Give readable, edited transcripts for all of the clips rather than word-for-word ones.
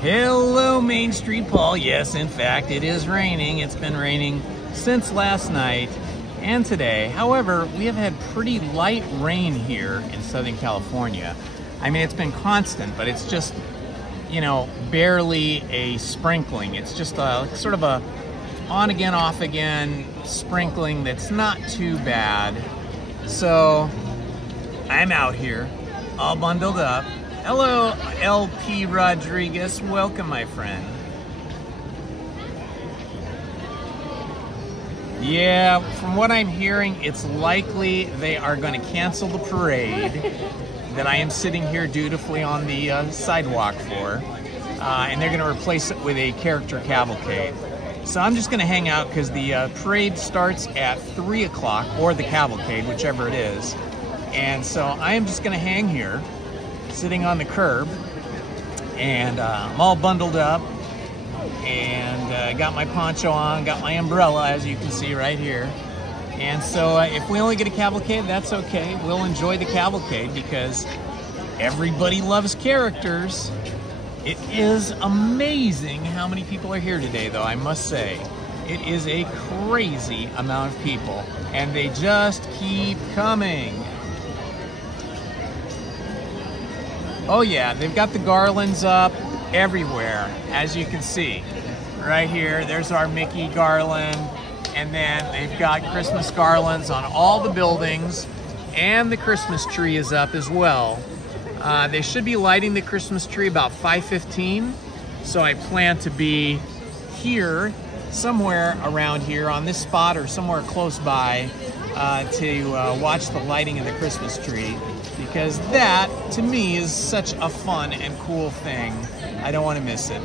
Hello, Main Street Paul. Yes, in fact, it is raining. It's been raining since last night and today. However, we have had pretty light rain here in Southern California. I mean, it's been constant, but it's just, you know, barely a sprinkling. It's just a sort of a on again, off again sprinkling that's not too bad. So I'm out here, all bundled up. Hello, LP Rodriguez. Welcome, my friend. Yeah, from what I'm hearing, it's likely they are going to cancel the parade that I am sitting here dutifully on the sidewalk for, and they're going to replace it with a character cavalcade. So I'm just going to hang out because the parade starts at 3 o'clock, or the cavalcade, whichever it is. And so I am just going to hang here, sitting on the curb, and I'm all bundled up, and got my poncho on, got my umbrella, as you can see right here. And so if we only get a cavalcade, that's okay. We'll enjoy the cavalcade because everybody loves characters. It is amazing how many people are here today, though, I must say. It is a crazy amount of people, and they just keep coming. Oh yeah, they've got the garlands up everywhere, as you can see. Right here, there's our Mickey garland, and then they've got Christmas garlands on all the buildings, and the Christmas tree is up as well. They should be lighting the Christmas tree about 5:15, so I plan to be here, somewhere around here on this spot or somewhere close by to watch the lighting of the Christmas tree, because that, to me, is such a fun and cool thing. I don't want to miss it.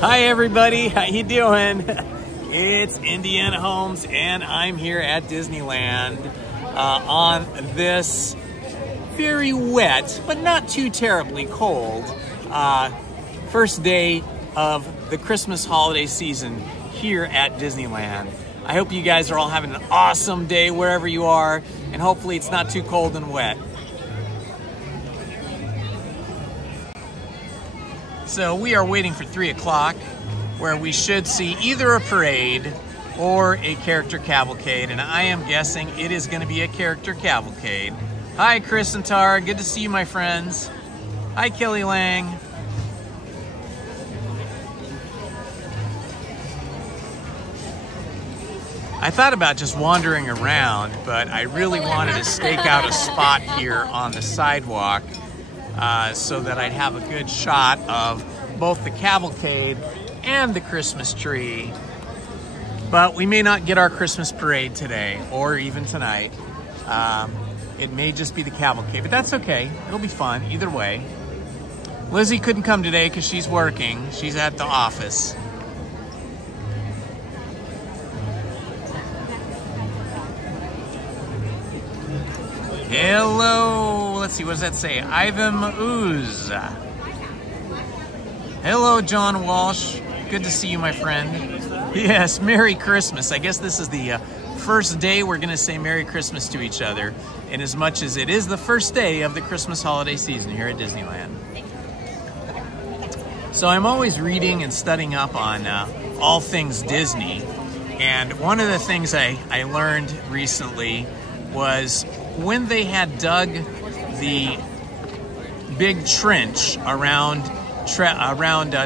Hi everybody, how you doing? It's Indiana Holmes, and I'm here at Disneyland on this very wet, but not too terribly cold, first day of the Christmas holiday season here at Disneyland. I hope you guys are all having an awesome day wherever you are, and hopefully it's not too cold and wet. So we are waiting for 3 o'clock, where we should see either a parade or a character cavalcade, and I am guessing it is going to be a character cavalcade. Hi, Chris and Tara. Good to see you, my friends. Hi, Kelly Lang. I thought about just wandering around, but I really wanted to stake out a spot here on the sidewalk so that I'd have a good shot of both the cavalcade and the Christmas tree. But we may not get our Christmas parade today or even tonight. It may just be the cavalcade, but that's okay. It'll be fun either way. Lizzie couldn't come today because she's working. She's at the office. Hello, let's see, what does that say? Ivan Ooze. Hello, John Walsh. Good to see you, my friend. Yes, Merry Christmas. I guess this is the first day we're gonna say Merry Christmas to each other, in as much as it is the first day of the Christmas holiday season here at Disneyland. So I'm always reading and studying up on all things Disney, and one of the things I learned recently was when they had dug the big trench around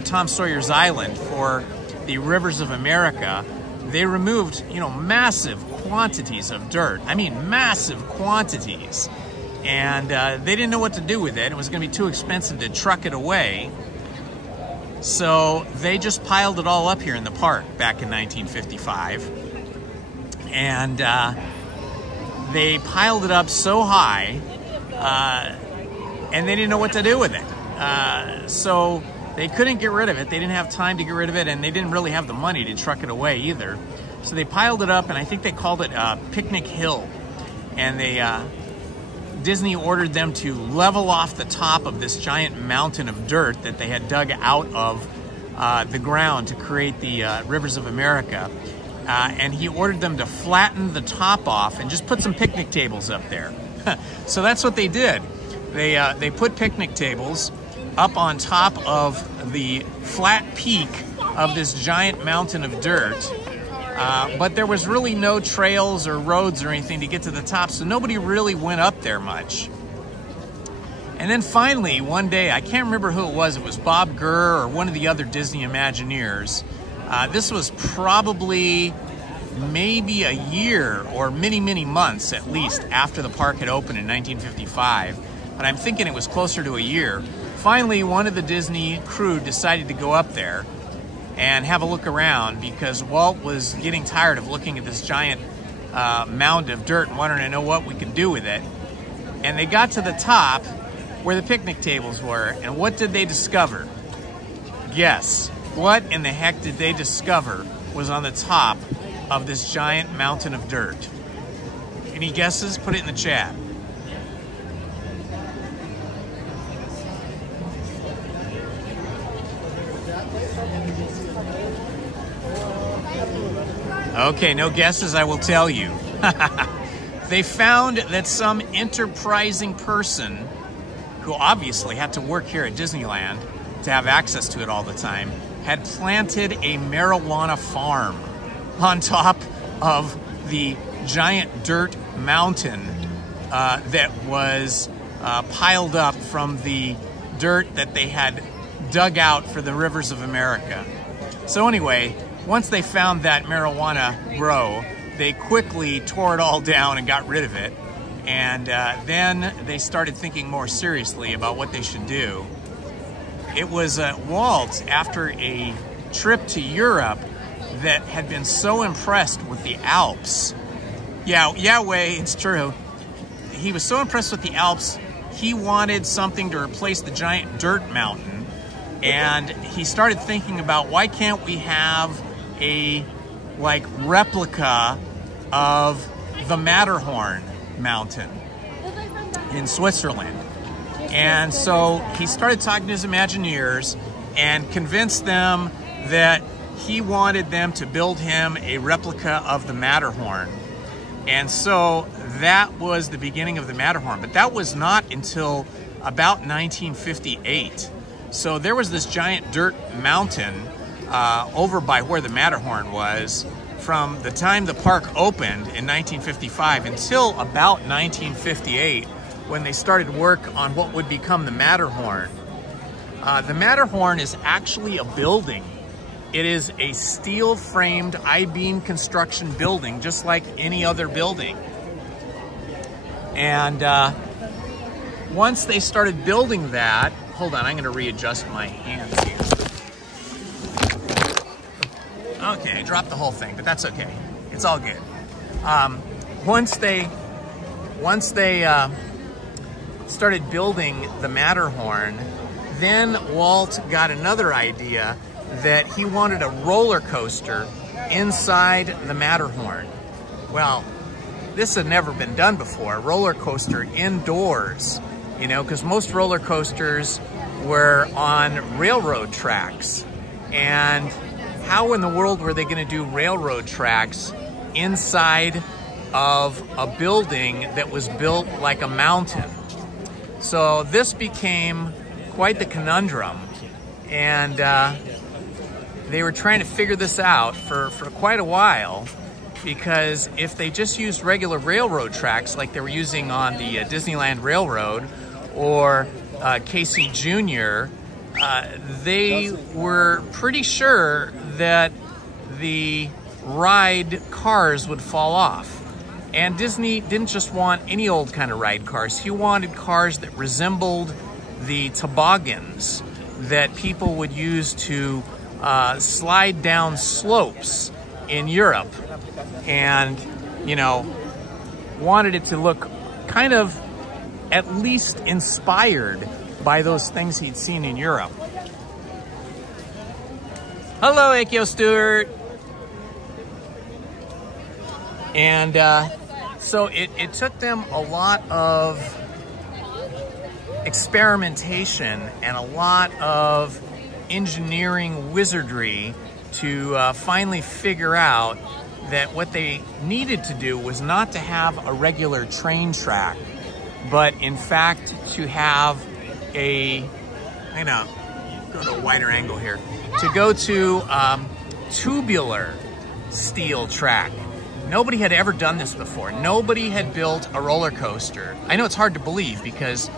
Tom Sawyer's Island for the Rivers of America, they removed, you know, massive quantities of dirt. I mean, massive quantities. And they didn't know what to do with it. It was going to be too expensive to truck it away. So they just piled it all up here in the park back in 1955. And they piled it up so high, and they didn't know what to do with it. So they couldn't get rid of it. They didn't have time to get rid of it, and they didn't really have the money to truck it away either. So they piled it up, and I think they called it Picnic Hill. And they Disney ordered them to level off the top of this giant mountain of dirt that they had dug out of the ground to create the Rivers of America. and he ordered them to flatten the top off and just put some picnic tables up there. So that's what they did. They put picnic tables up on top of the flat peak of this giant mountain of dirt. But there was really no trails or roads or anything to get to the top, so nobody really went up there much. And then finally, one day, I can't remember who it was Bob Gurr or one of the other Disney Imagineers. This was probably maybe a year or many, many months at least after the park had opened in 1955, but I'm thinking it was closer to a year. Finally, one of the Disney crew decided to go up there and have a look around because Walt was getting tired of looking at this giant mound of dirt and wanted to know what we could do with it. And they got to the top where the picnic tables were, and what did they discover? Guess, what in the heck did they discover was on the top of this giant mountain of dirt? Any guesses? Put it in the chat. Okay, no guesses, I will tell you. They found that some enterprising person who obviously had to work here at Disneyland to have access to it all the time, had planted a marijuana farm on top of the giant dirt mountain that was piled up from the dirt that they had dug out for the rivers of America. So anyway, once they found that marijuana grow, they quickly tore it all down and got rid of it. And then they started thinking more seriously about what they should do. It was Walt, after a trip to Europe, that had been so impressed with the Alps. Yeah, Wei, it's true. He was so impressed with the Alps, he wanted something to replace the giant dirt mountain. And he started thinking about, why can't we have a replica of the Matterhorn mountain in Switzerland? And so he started talking to his Imagineers and convinced them that he wanted them to build him a replica of the Matterhorn. And so that was the beginning of the Matterhorn, but that was not until about 1958. So there was this giant dirt mountain over by where the Matterhorn was from the time the park opened in 1955 until about 1958, when they started work on what would become the Matterhorn. The Matterhorn is actually a building. It is a steel-framed I-beam construction building, just like any other building. And once they started building that, hold on, I'm gonna readjust my hands here. Okay, I dropped the whole thing, but that's okay. It's all good. Once they started building the Matterhorn, then Walt got another idea that he wanted a roller coaster inside the Matterhorn. Well, this had never been done before, a roller coaster indoors, you know, because most roller coasters were on railroad tracks. And how in the world were they going to do railroad tracks inside of a building that was built like a mountain? So this became quite the conundrum, and they were trying to figure this out for quite a while, because if they just used regular railroad tracks like they were using on the Disneyland Railroad or Casey Jr., they were pretty sure that the ride cars would fall off. And Disney didn't just want any old kind of ride cars. He wanted cars that resembled the toboggans that people would use to slide down slopes in Europe. And, you know, wanted it to look kind of at least inspired by those things he'd seen in Europe. Hello, Akio Stewart. And so it took them a lot of experimentation and a lot of engineering wizardry to finally figure out that what they needed to do was not to have a regular train track, but in fact to have I'm gonna go to a wider angle here, to go to tubular steel track. Nobody had ever done this before. Nobody had built a roller coaster. I know it's hard to believe because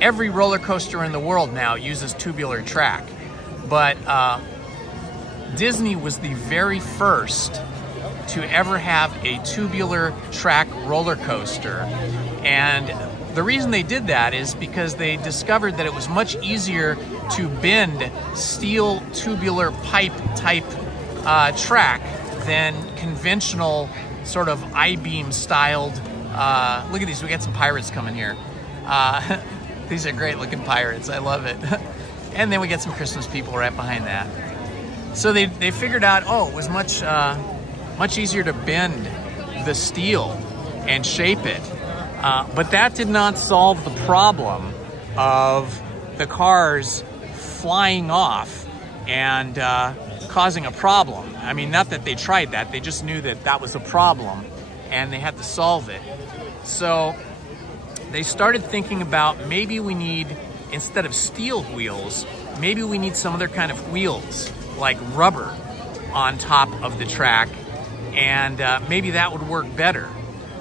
every roller coaster in the world now uses tubular track, but Disney was the very first to ever have a tubular track roller coaster. And the reason they did that is because they discovered that it was much easier to bend steel tubular pipe type track than conventional sort of I-beam styled. Look at these, we got some pirates coming here. These are great looking pirates, I love it. And then we get some Christmas people right behind that. So they figured out, oh, it was much easier to bend the steel and shape it. But that did not solve the problem of the cars flying off and causing a problem. I mean, not that they tried that, they just knew that that was a problem and they had to solve it. So they started thinking about maybe we need, instead of steel wheels, maybe we need some other kind of wheels, like rubber on top of the track, and maybe that would work better.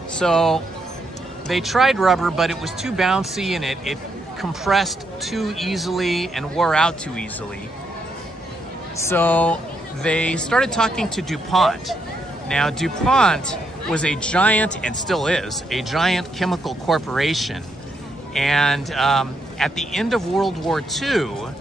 So they tried rubber, but it was too bouncy and it compressed too easily and wore out too easily. So they started talking to DuPont. Now, DuPont was a giant, and still is, a giant chemical corporation. And at the end of World War II,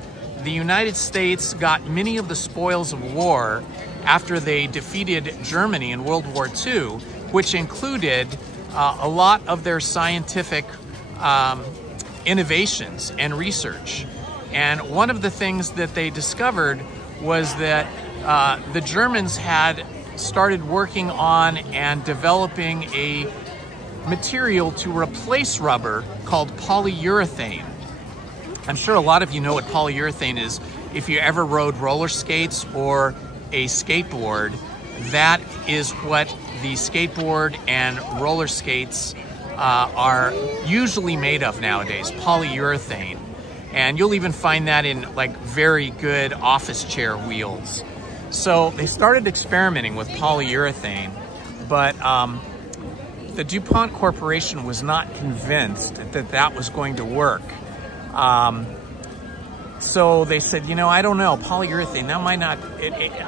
the United States got many of the spoils of war after they defeated Germany in World War II, which included a lot of their scientific innovations and research. And one of the things that they discovered was that the Germans had started working on and developing a material to replace rubber called polyurethane. I'm sure a lot of you know what polyurethane is. If you ever rode roller skates or a skateboard, that is what the skateboard and roller skates are usually made of nowadays, polyurethane. And you'll even find that in like very good office chair wheels. So they started experimenting with polyurethane, but the DuPont Corporation was not convinced that that was going to work. So they said, you know, I don't know, polyurethane, that might not,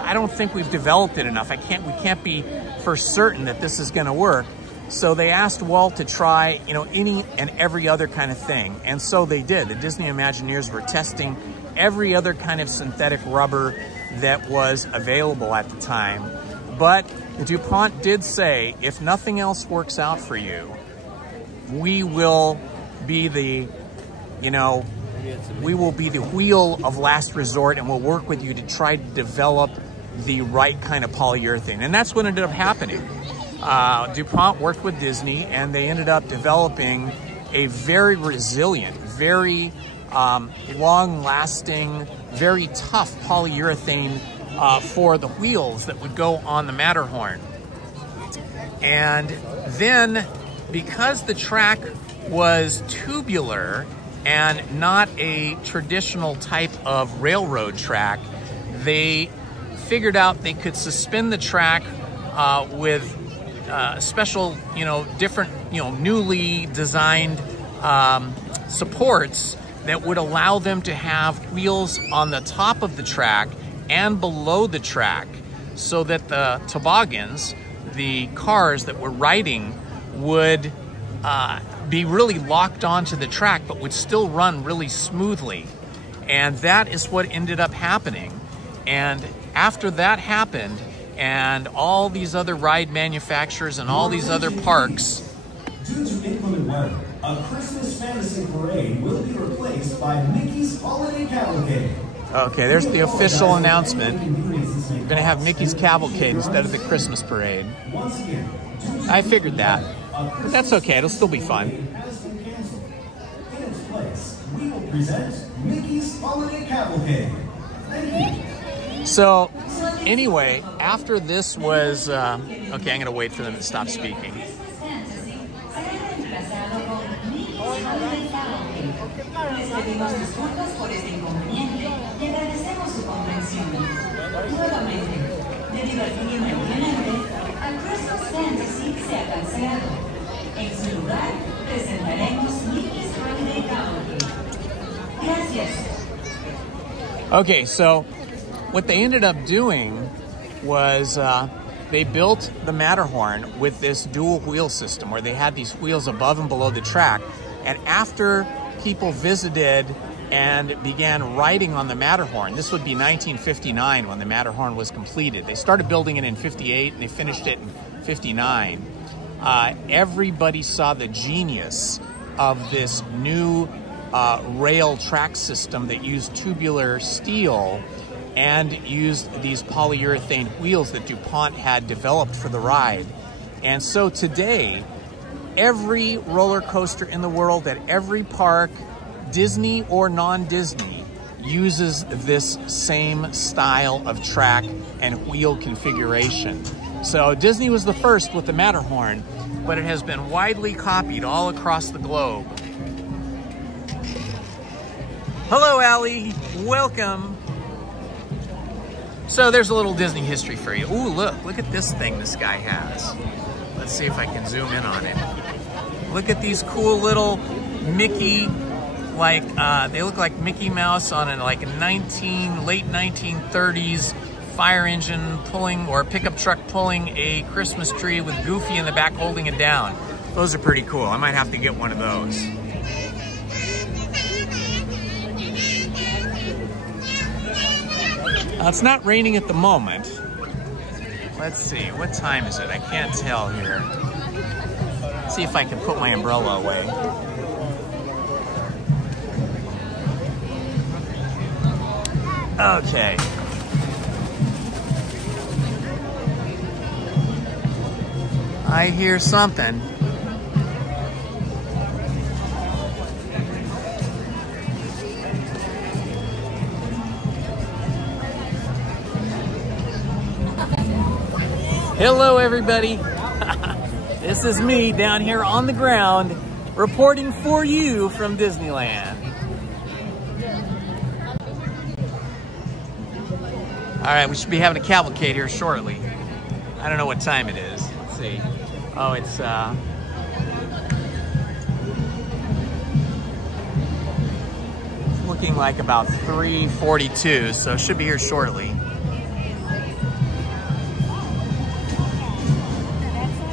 I don't think we've developed it enough. We can't be for certain that this is gonna work. So they asked Walt to try, you know, any and every other kind of thing. And so they did. The Disney Imagineers were testing every other kind of synthetic rubber that was available at the time. But DuPont did say, if nothing else works out for you, we will be the, you know, we will be the wheel of last resort, and we'll work with you to try to develop the right kind of polyurethane. And that's what ended up happening. DuPont worked with Disney, and they ended up developing a very resilient, very long-lasting, very tough polyurethane for the wheels that would go on the Matterhorn. And then, because the track was tubular and not a traditional type of railroad track, they figured out they could suspend the track with special, you know, different, you know, newly designed supports that would allow them to have wheels on the top of the track and below the track, so that the toboggans, the cars that were riding, would be really locked onto the track but would still run really smoothly. And that is what ended up happening. And after that happened, and all these other ride manufacturers and all these other parks, due to inclement weather, a Christmas fantasy parade will be replaced by Mickey's Holiday Cavalcade. Okay, there's the official announcement. We're going to have Mickey's Cavalcade instead of the Christmas parade. I figured that, but that's okay. It'll still be fun. In its place, we will present Mickey's Holiday Cavalcade. Thank you. So Anyway, after this was, okay, I'm going to wait for them to stop speaking. Okay, so what they ended up doing was they built the Matterhorn with this dual wheel system where they had these wheels above and below the track. And after people visited and began riding on the Matterhorn, this would be 1959 when the Matterhorn was completed. They started building it in 58 and they finished it in 59. Everybody saw the genius of this new rail track system that used tubular steel and used these polyurethane wheels that DuPont had developed for the ride. And so today, every roller coaster in the world at every park, Disney or non-Disney, uses this same style of track and wheel configuration. So Disney was the first with the Matterhorn, but it has been widely copied all across the globe. Hello, Allie. Welcome. So there's a little Disney history for you. Ooh, look at this thing this guy has. Let's see if I can zoom in on it. Look at these cool little Mickey, they look like Mickey Mouse on a late 1930s fire engine pulling, or pickup truck pulling a Christmas tree with Goofy in the back holding it down. Those are pretty cool. I might have to get one of those. It's not raining at the moment. Let's see, what time is it? I can't tell here. Let's see if I can put my umbrella away. Okay. I hear something. Hello, everybody. This is me down here on the ground reporting for you from Disneyland. All right, we should be having a cavalcade here shortly. I don't know what time it is. Let's see. Oh, it's looking like about 3:42, so it should be here shortly.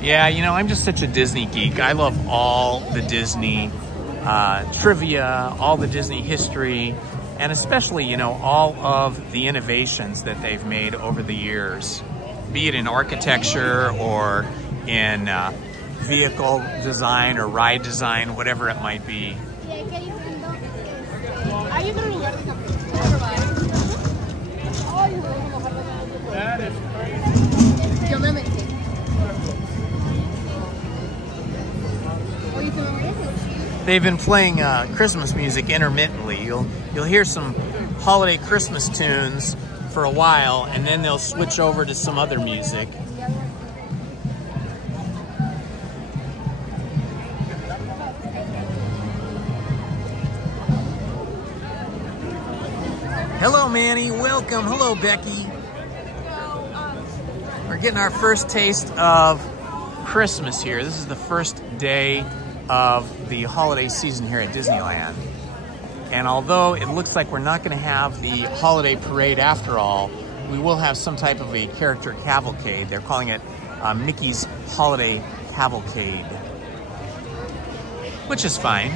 Yeah, you know, I'm just such a Disney geek. I love all the Disney trivia, all the Disney history, and especially, you know, all of the innovations that they've made over the years, be it in architecture or in vehicle design or ride design, whatever it might be. They've been playing Christmas music intermittently. You'll hear some holiday Christmas tunes for a while, and then they'll switch over to some other music. Hello, Manny. Welcome. Hello, Becky. We're getting our first taste of Christmas here. This is the first day of the holiday season here at Disneyland. And although it looks like we're not going to have the holiday parade after all, we will have some type of a character cavalcade. They're calling it Mickey's Holiday Cavalcade, which is fine.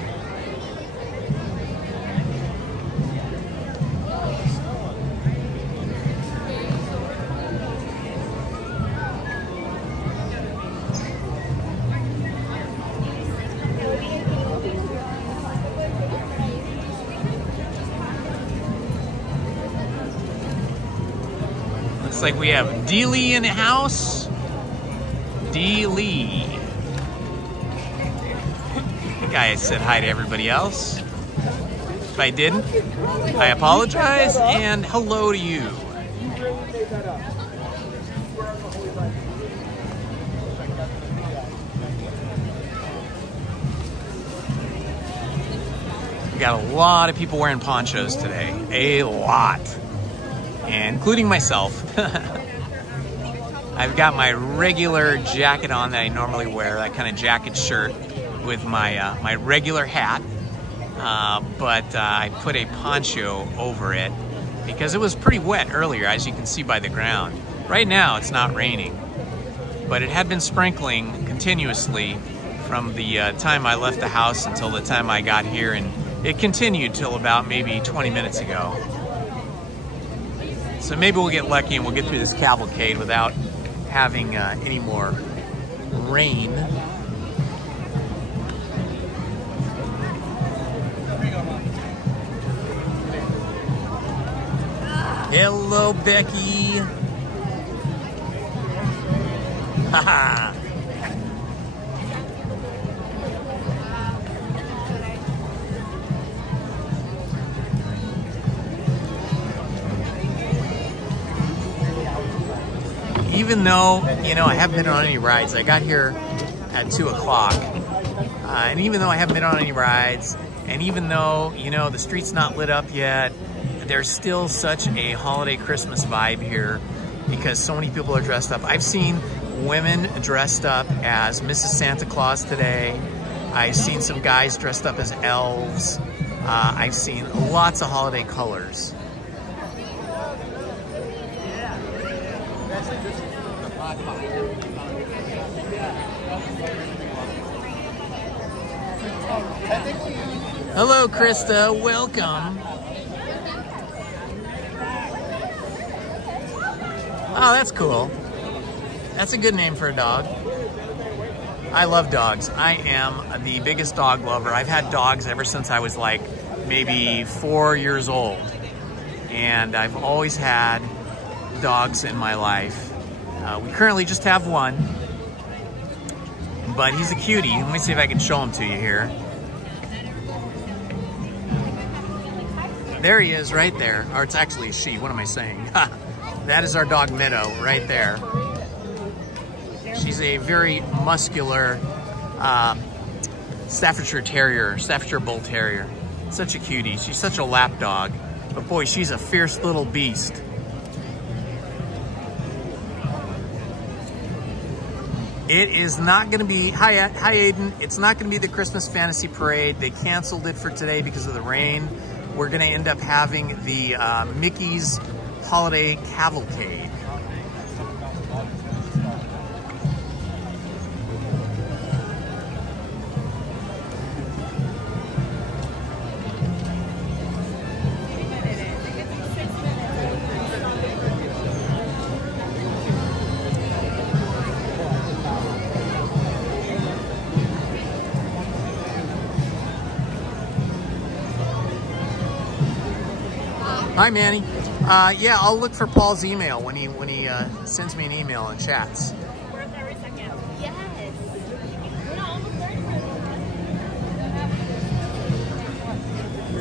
Like we have D. Lee in the house. D. Lee. I think I said hi to everybody else. If I didn't, I apologize, and hello to you. got a lot of people wearing ponchos today, a lot, and including myself. I've got my regular jacket on that I normally wear, that kind of jacket shirt with my my regular hat, but I put a poncho over it because it was pretty wet earlier, as you can see by the ground. Right now it's not raining, but it had been sprinkling continuously from the time I left the house until the time I got here, and it continued till about maybe 20 minutes ago. So maybe we'll get lucky and we'll get through this cavalcade without having any more rain. Hello, Becky. Haha. Even though, you know, I haven't been on any rides, I got here at 2 o'clock. And even though I haven't been on any rides, and even though, you know, the street's not lit up yet, there's still such a holiday Christmas vibe here because so many people are dressed up. I've seen women dressed up as Mrs. Santa Claus today. I've seen some guys dressed up as elves. I've seen lots of holiday colors. Hello, Krista. Welcome. Oh, that's cool. That's a good name for a dog. I love dogs. I am the biggest dog lover. I've had dogs ever since I was like maybe 4 years old. And I've always had dogs in my life. We currently just have one, but he's a cutie. Let me see if I can show him to you here. There he is right there. Or it's actually a she. What am I saying? That is our dog Meadow right there. She's a very muscular Staffordshire Terrier, Staffordshire Bull Terrier. Such a cutie. She's such a lap dog. But boy, she's a fierce little beast. It is not going to be, hi Aiden, it's not going to be the Christmas Fantasy Parade. They canceled it for today because of the rain. We're going to end up having the Mickey's Holiday Cavalcade. Hi, Manny. Yeah, I'll look for Paul's email when he sends me an email and chats.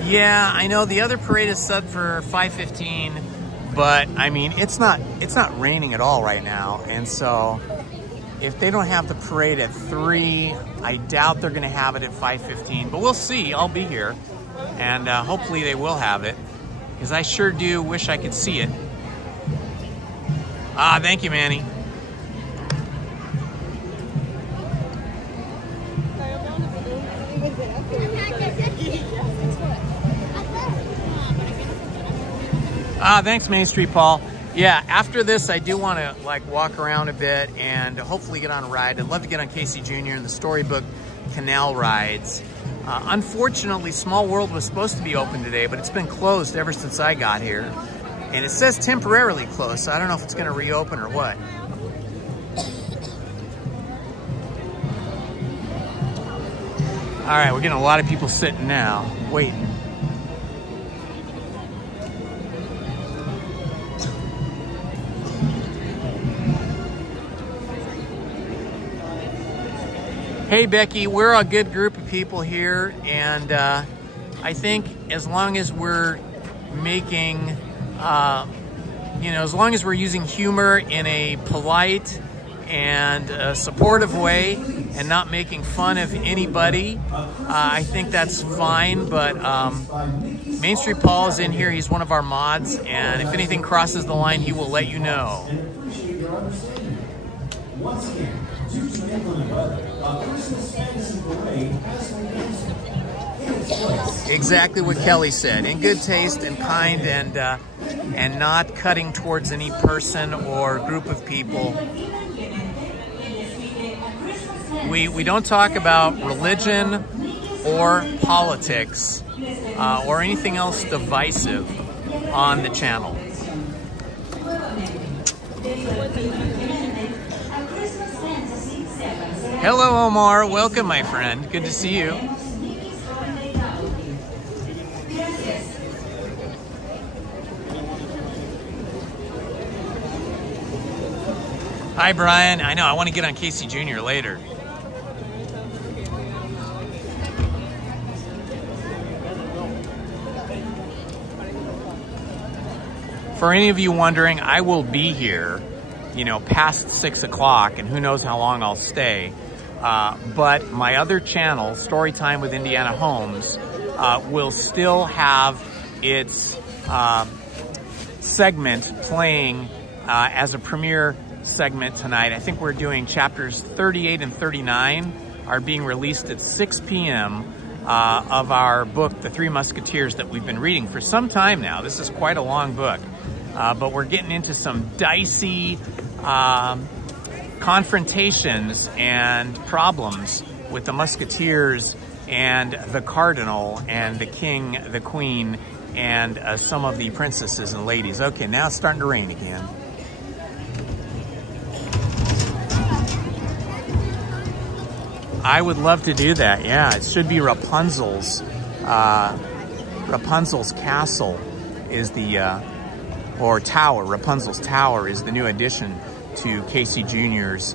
Yeah, I know the other parade is set for 5:15, but I mean it's not raining at all right now, and so if they don't have the parade at 3, I doubt they're going to have it at 5:15. But we'll see. I'll be here, and hopefully they will have it. Because I sure do wish I could see it. Ah, thank you, Manny. Ah, thanks, Main Street Paul. Yeah, after this, I do want to like walk around a bit and hopefully get on a ride. I'd love to get on Casey Jr. and the Storybook Canal rides. Unfortunately, Small World was supposed to be open today, but it's been closed ever since I got here. And it says temporarily closed, so I don't know if it's going to reopen or what. All right, we're getting a lot of people sitting now, waiting. Hey Becky, we're a good group of people here, and I think as long as we're making, you know, as long as we're using humor in a polite and a supportive way and not making fun of anybody. I think that's fine, but Main Street Paul is in here. He's one of our mods, and if anything crosses the line, he will let you know. Once again, due to inclement weather, a Christmas fantasy parade has been canceled. In its place, Exactly what Kelly said. In good taste and kind, and not cutting towards any person or group of people. We don't talk about religion or politics or anything else divisive on the channel. Hello, Omar. Welcome, my friend. Good to see you. Hi, Brian. I know, I want to get on Casey Jr. later. For any of you wondering, I will be here, you know, past 6 o'clock, and who knows how long I'll stay. But my other channel, Storytime with Indiana Holmes, will still have its segment playing as a premiere segment tonight. I think we're doing chapters 38 and 39 are being released at 6 p.m. Of our book, The Three Musketeers, that we've been reading for some time now. This is quite a long book, but we're getting into some dicey confrontations and problems with the Musketeers and the Cardinal and the King, the Queen, and some of the princesses and ladies. Okay, now it's starting to rain again. I would love to do that, yeah. It should be Rapunzel's. Rapunzel's Castle is the, or Tower. Rapunzel's Tower is the new addition to Casey Jr.'s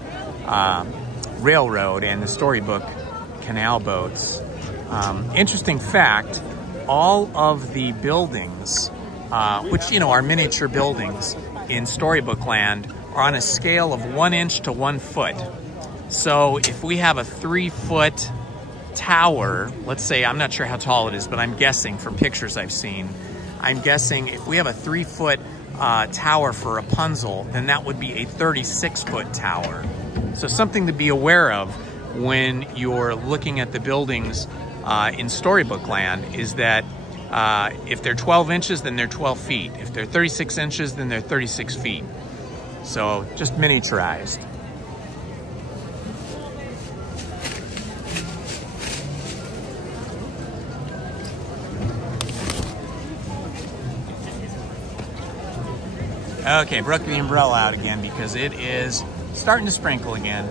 railroad and the storybook canal boats. Interesting fact, all of the buildings, which, you know, are miniature buildings in Storybook Land, are on a scale of 1 inch to 1 foot. So if we have a 3-foot tower, let's say, I'm not sure how tall it is, but I'm guessing from pictures I've seen, I'm guessing if we have a 3-foot tower for Rapunzel, then that would be a 36-foot tower. So something to be aware of when you're looking at the buildings in Storybook Land is that if they're 12 inches, then they're 12 feet. If they're 36 inches, then they're 36 feet. So just miniaturized. Okay, broke the umbrella out again because it is starting to sprinkle again.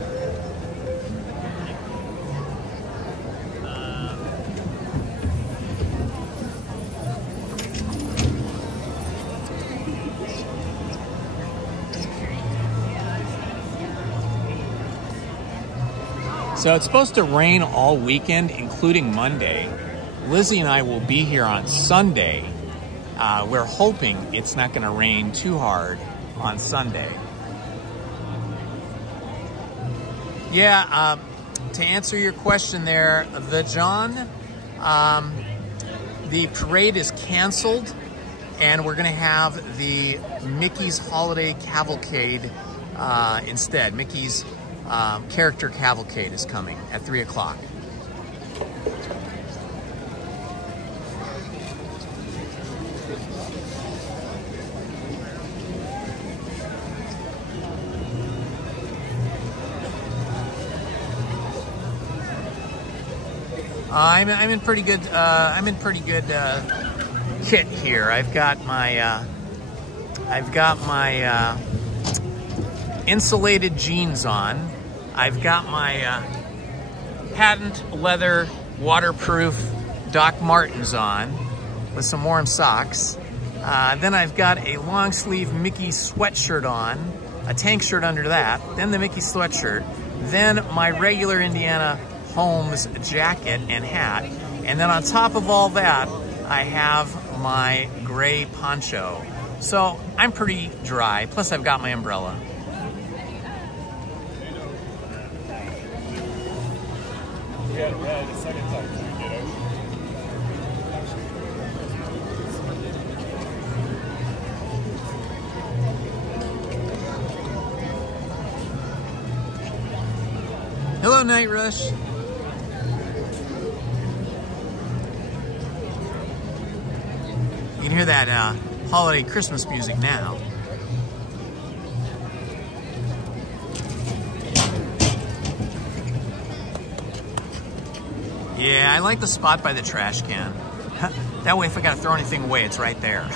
So it's supposed to rain all weekend, including Monday. Lizzie and I will be here on Sunday. We're hoping it's not going to rain too hard on Sunday. Yeah, to answer your question there, the parade is canceled, and we're going to have the Mickey's Holiday Cavalcade instead. Mickey's character cavalcade is coming at 3 o'clock. I'm in pretty good. I'm in pretty good kit here. I've got my insulated jeans on. I've got my patent leather waterproof Doc Martens on with some warm socks. Then I've got a long sleeve Mickey sweatshirt on, a tank shirt under that, then the Mickey sweatshirt, then my regular Indiana Holmes jacket and hat, and then on top of all that I have my gray poncho. So I'm pretty dry, plus I've got my umbrella. Yeah, the second time we did it. Hello, Night Rush. You can hear that holiday Christmas music now. Yeah, I like the spot by the trash can. That way if I gotta throw anything away, it's right there.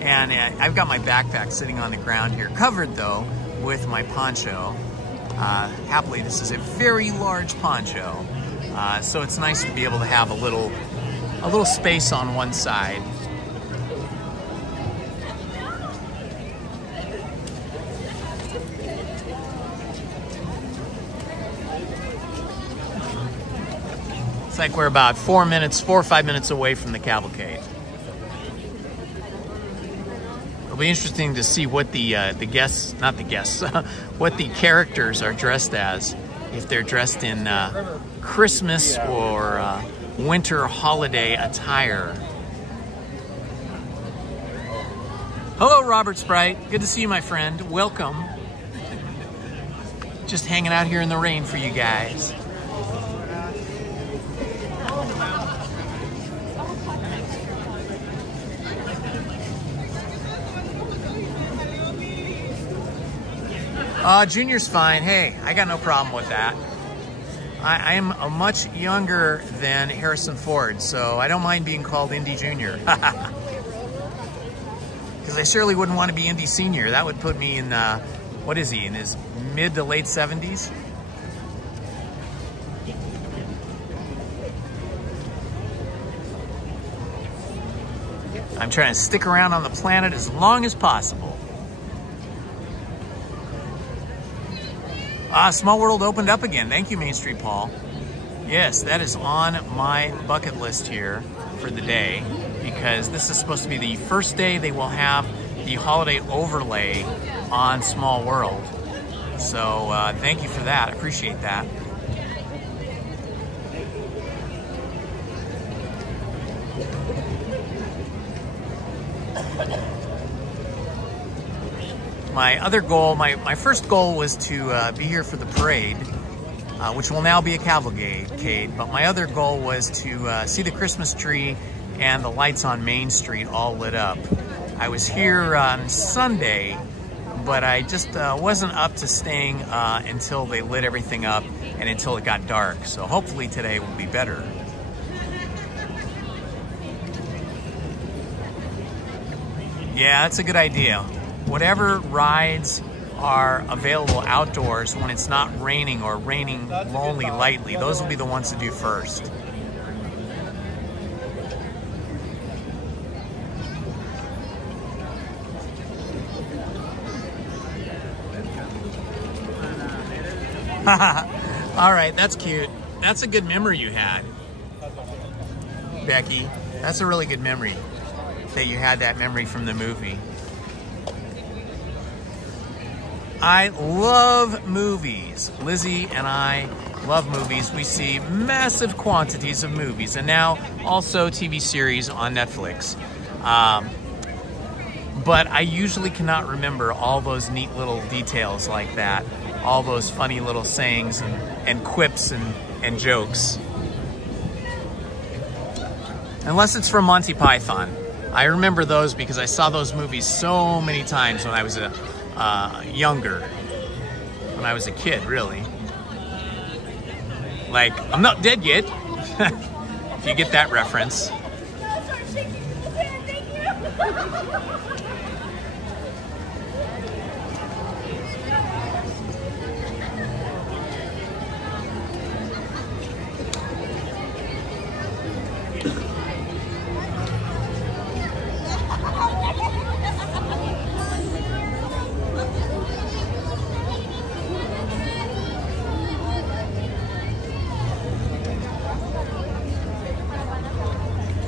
And I've got my backpack sitting on the ground here, covered though with my poncho. Happily, this is a very large poncho, so it's nice to be able to have a little space on one side. It's like we're about 4 or 5 minutes away from the cavalcade. It'll be interesting to see what the guests, not the guests, what the characters are dressed as. If they're dressed in Christmas or winter holiday attire. Hello, Robert Sprite. Good to see you, my friend. Welcome. Just hanging out here in the rain for you guys. Junior's fine. Hey, I got no problem with that. I am a much younger than Harrison Ford, so I don't mind being called Indy Junior. Because I surely wouldn't want to be Indy Senior. That would put me in, what is he, in his mid to late 70s? I'm trying to stick around on the planet as long as possible. Small World opened up again. Thank you, Main Street Paul. Yes, that is on my bucket list here for the day, because this is supposed to be the first day they will have the holiday overlay on Small World. So thank you for that. I appreciate that. My other goal, my first goal was to be here for the parade, which will now be a cavalcade, but my other goal was to see the Christmas tree and the lights on Main Street all lit up. I was here on Sunday, but I just wasn't up to staying until they lit everything up and until it got dark. So hopefully today will be better. Yeah, that's a good idea. Whatever rides are available outdoors when it's not raining or raining only lightly, those will be the ones to do first. All right, that's cute. That's a good memory you had, Becky. That's a really good memory, that you had that memory from the movie. I love movies. Lizzie and I love movies. We see massive quantities of movies, and now also TV series on Netflix. But I usually cannot remember all those neat little details like that, all those funny little sayings and quips and jokes. Unless it's from Monty Python. I remember those because I saw those movies so many times when I was younger, when I was a kid, really. Like, I'm not dead yet, if you get that reference.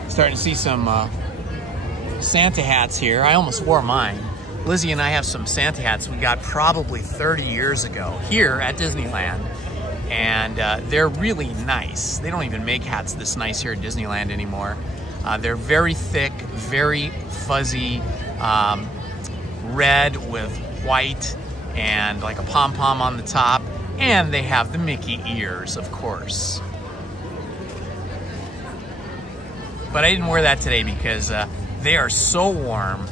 Starting to see some Santa hats here. I almost wore mine. Lizzie and I have some Santa hats we got probably 30 years ago here at Disneyland. and they're really nice. They don't even make hats this nice here at Disneyland anymore. They're very thick, very fuzzy, red with white and like a pom-pom on the top, and they have the Mickey ears, of course. But I didn't wear that today because they are so warm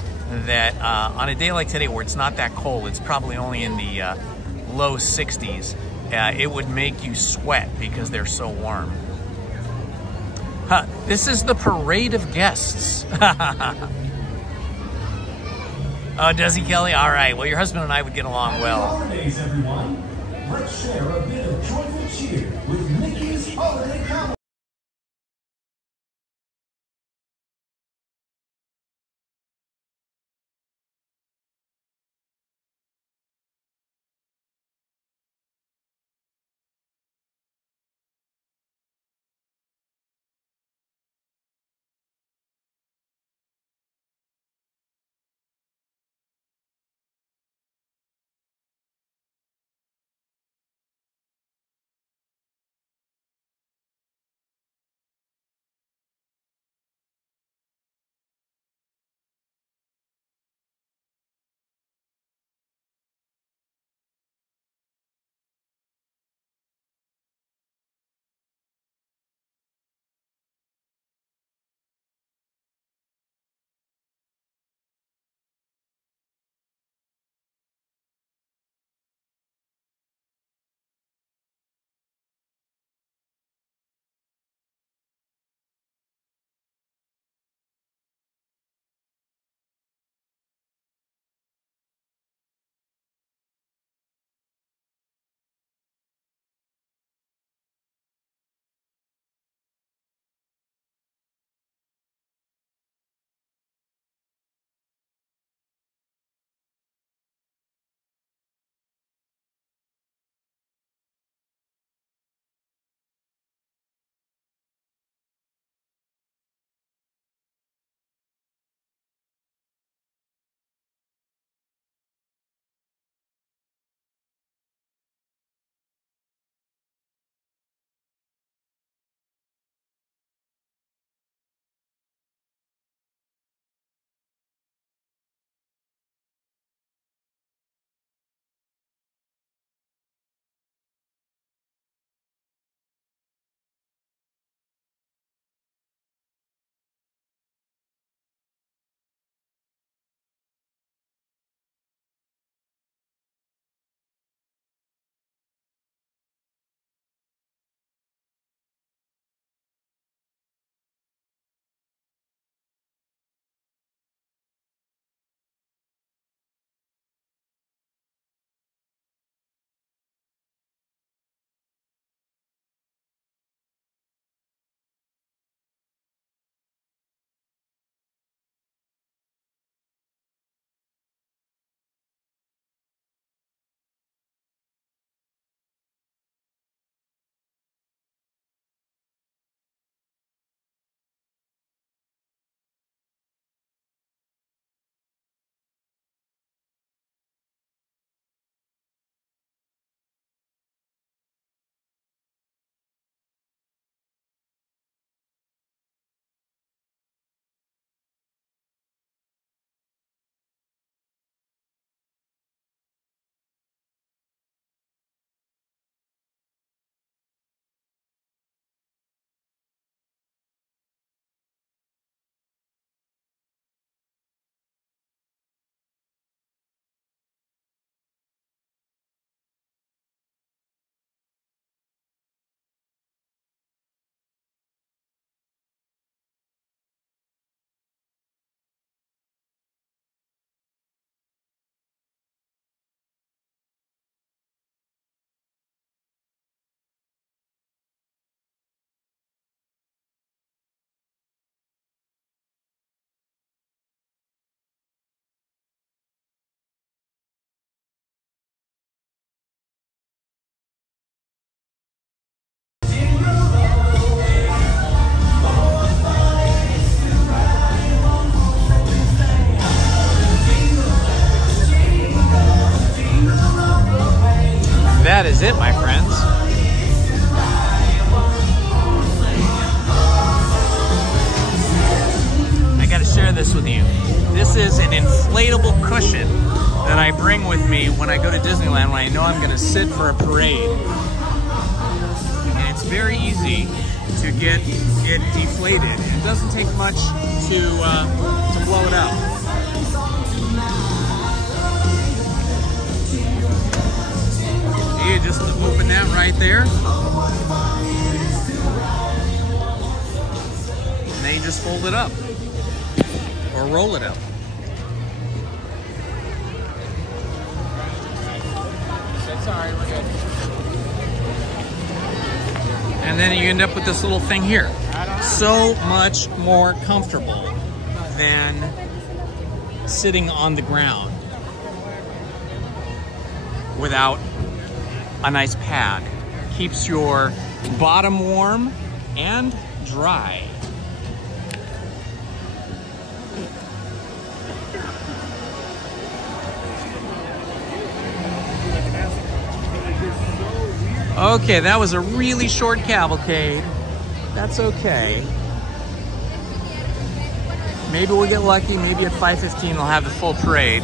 that on a day like today where it's not that cold, it's probably only in the low 60s, it would make you sweat because they're so warm. Huh, this is the parade of guests. Oh, does he, Kelly? All right, well, your husband and I would get along well. Happy holidays, everyone. Let's share a bit of joyful cheer with Mickey's Holiday Cowboy. That is it, my friends. this with you. This is an inflatable cushion that I bring with me when I go to Disneyland when I know I'm going to sit for a parade. And it's very easy to get it deflated. It doesn't take much to blow it out. You just open that right there. And then you just fold it up. Or roll it up. Sorry, we're good. And then you end up with this little thing here. So much more comfortable than sitting on the ground without a nice pad. Keeps your bottom warm and dry. Okay, that was a really short cavalcade. That's okay. Maybe we'll get lucky. Maybe at 5:15 we'll have the full parade.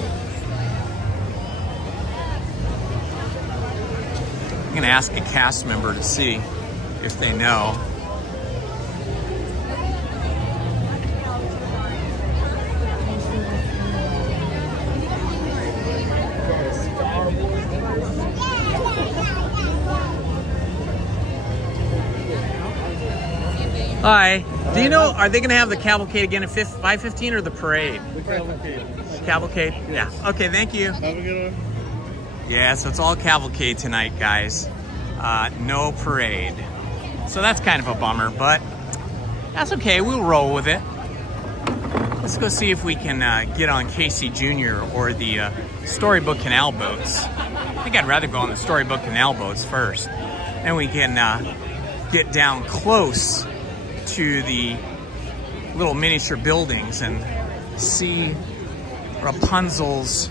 I'm gonna ask a cast member to see if they know. Hi. Do you know, are they going to have the cavalcade again at 5:15 or the parade? The cavalcade. Cavalcade? Yes. Yeah. Okay, thank you. Have a good one. Yeah, so it's all cavalcade tonight, guys. No parade. So that's kind of a bummer, but that's okay. We'll roll with it. Let's go see if we can get on Casey Jr. or the Storybook Canal boats. I think I'd rather go on the Storybook Canal boats first. Then we can get down close to the little miniature buildings and see Rapunzel's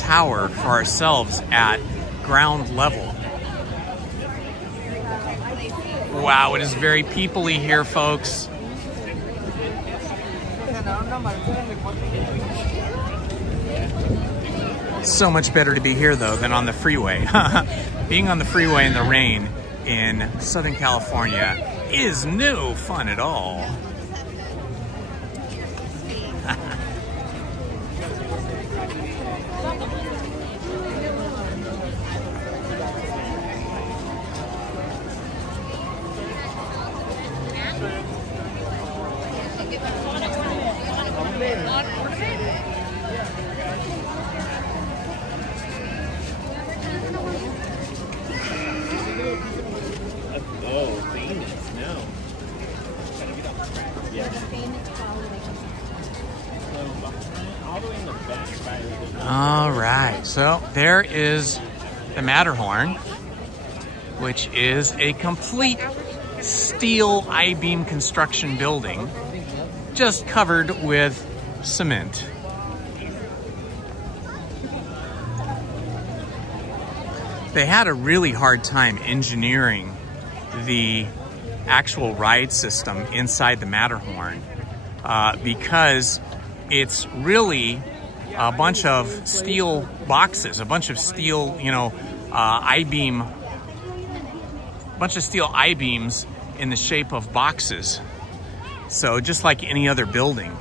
tower for ourselves at ground level. Wow, it is very people-y here, folks. So much better to be here, though, than on the freeway. Being on the freeway in the rain in Southern California is no fun at all. All right, so there is the Matterhorn, which is a complete steel I-beam construction building, just covered with cement. They had a really hard time engineering the actual ride system inside the Matterhorn because it's really a bunch of steel boxes, a bunch of steel, I-beam, bunch of steel I-beams in the shape of boxes. So just like any other building.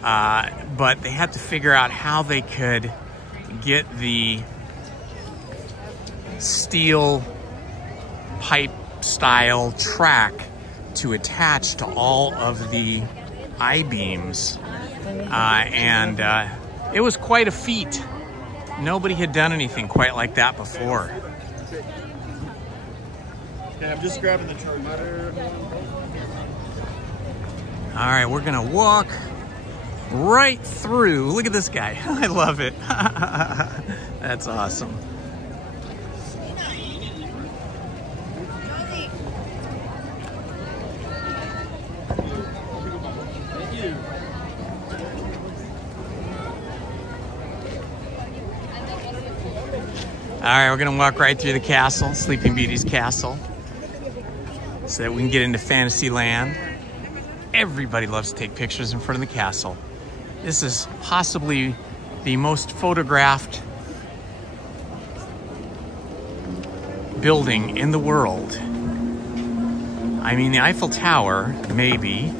But they had to figure out how they could get the steel pipe style track to attach to all of the I-beams. And it was quite a feat. Nobody had done anything quite like that before. Okay, I'm just grabbing the charger. All right, we're gonna walk right through. Look at this guy. I love it. That's awesome. All right, we're gonna walk right through the castle, Sleeping Beauty's castle, so that we can get into Fantasyland. Everybody loves to take pictures in front of the castle. This is possibly the most photographed building in the world. I mean, the Eiffel Tower maybe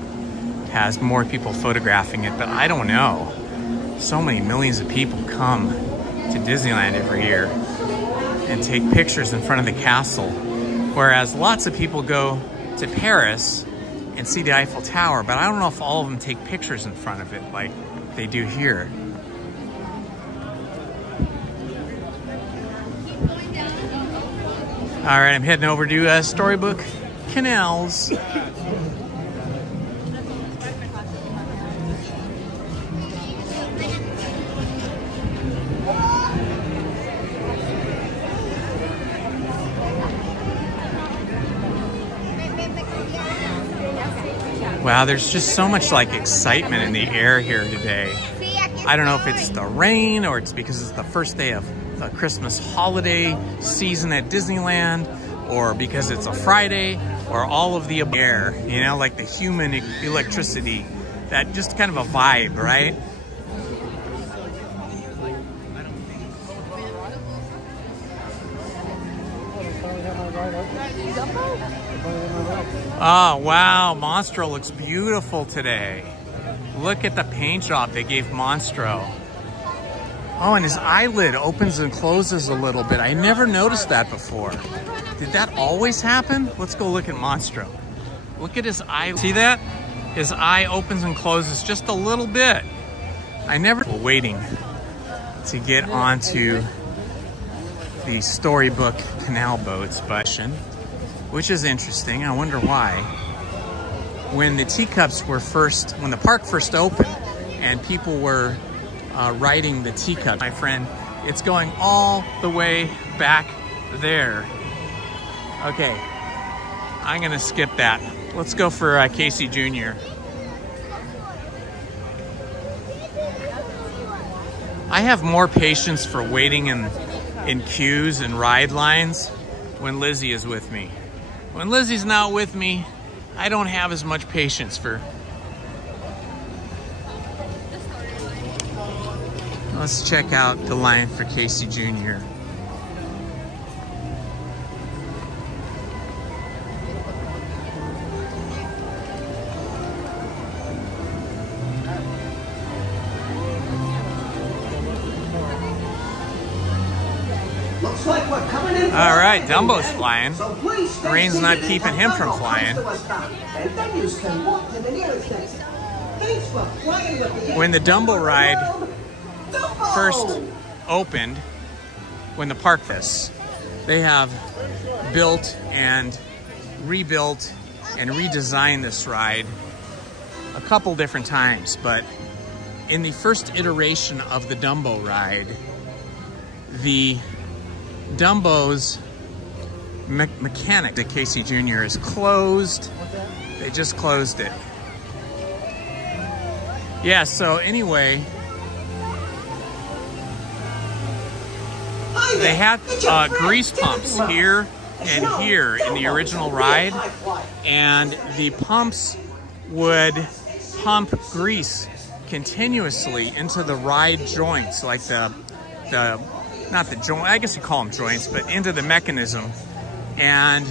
has more people photographing it, but I don't know. So many millions of people come to Disneyland every year and take pictures in front of the castle, whereas lots of people go to Paris and see the Eiffel Tower, but I don't know if all of them take pictures in front of it like they do here. All right, I'm heading over to Storybook Canals. Wow, there's just so much like excitement in the air here today. I don't know if it's the rain or it's because it's the first day of the Christmas holiday season at Disneyland, or because it's a Friday, or all of the air, you know, like the human electricity, that just kind of a vibe, right? Oh, wow, Monstro looks beautiful today. Look at the paint job they gave Monstro. Oh, and his eyelid opens and closes a little bit. I never noticed that before. Did that always happen? Let's go look at Monstro. Look at his eye. See that? His eye opens and closes just a little bit. I never... We're waiting to get onto the Storybook Canal boats, but which is interesting. I wonder why. When the teacups were when the park first opened and people were riding the teacup, my friend, it's going all the way back there. Okay, I'm gonna skip that. Let's go for Casey Jr. I have more patience for waiting in queues and ride lines when Lizzie is with me. When Lizzie's not with me, I don't have as much patience for... Let's check out the line for Casey Jr. Looks like we're coming in. All right, Dumbo's flying. The rain's not keeping him from flying. When the Dumbo ride first opened, when the park this, they have built and rebuilt and redesigned this ride a couple different times, but in the first iteration of the Dumbo ride, the Dumbo's mechanic, the Casey Jr. is closed. They just closed it. Yeah, so anyway, they had grease pumps here and here in the original ride, and the pumps would pump grease continuously into the ride joints, like not the joint, I guess you call them joints, but into the mechanism, and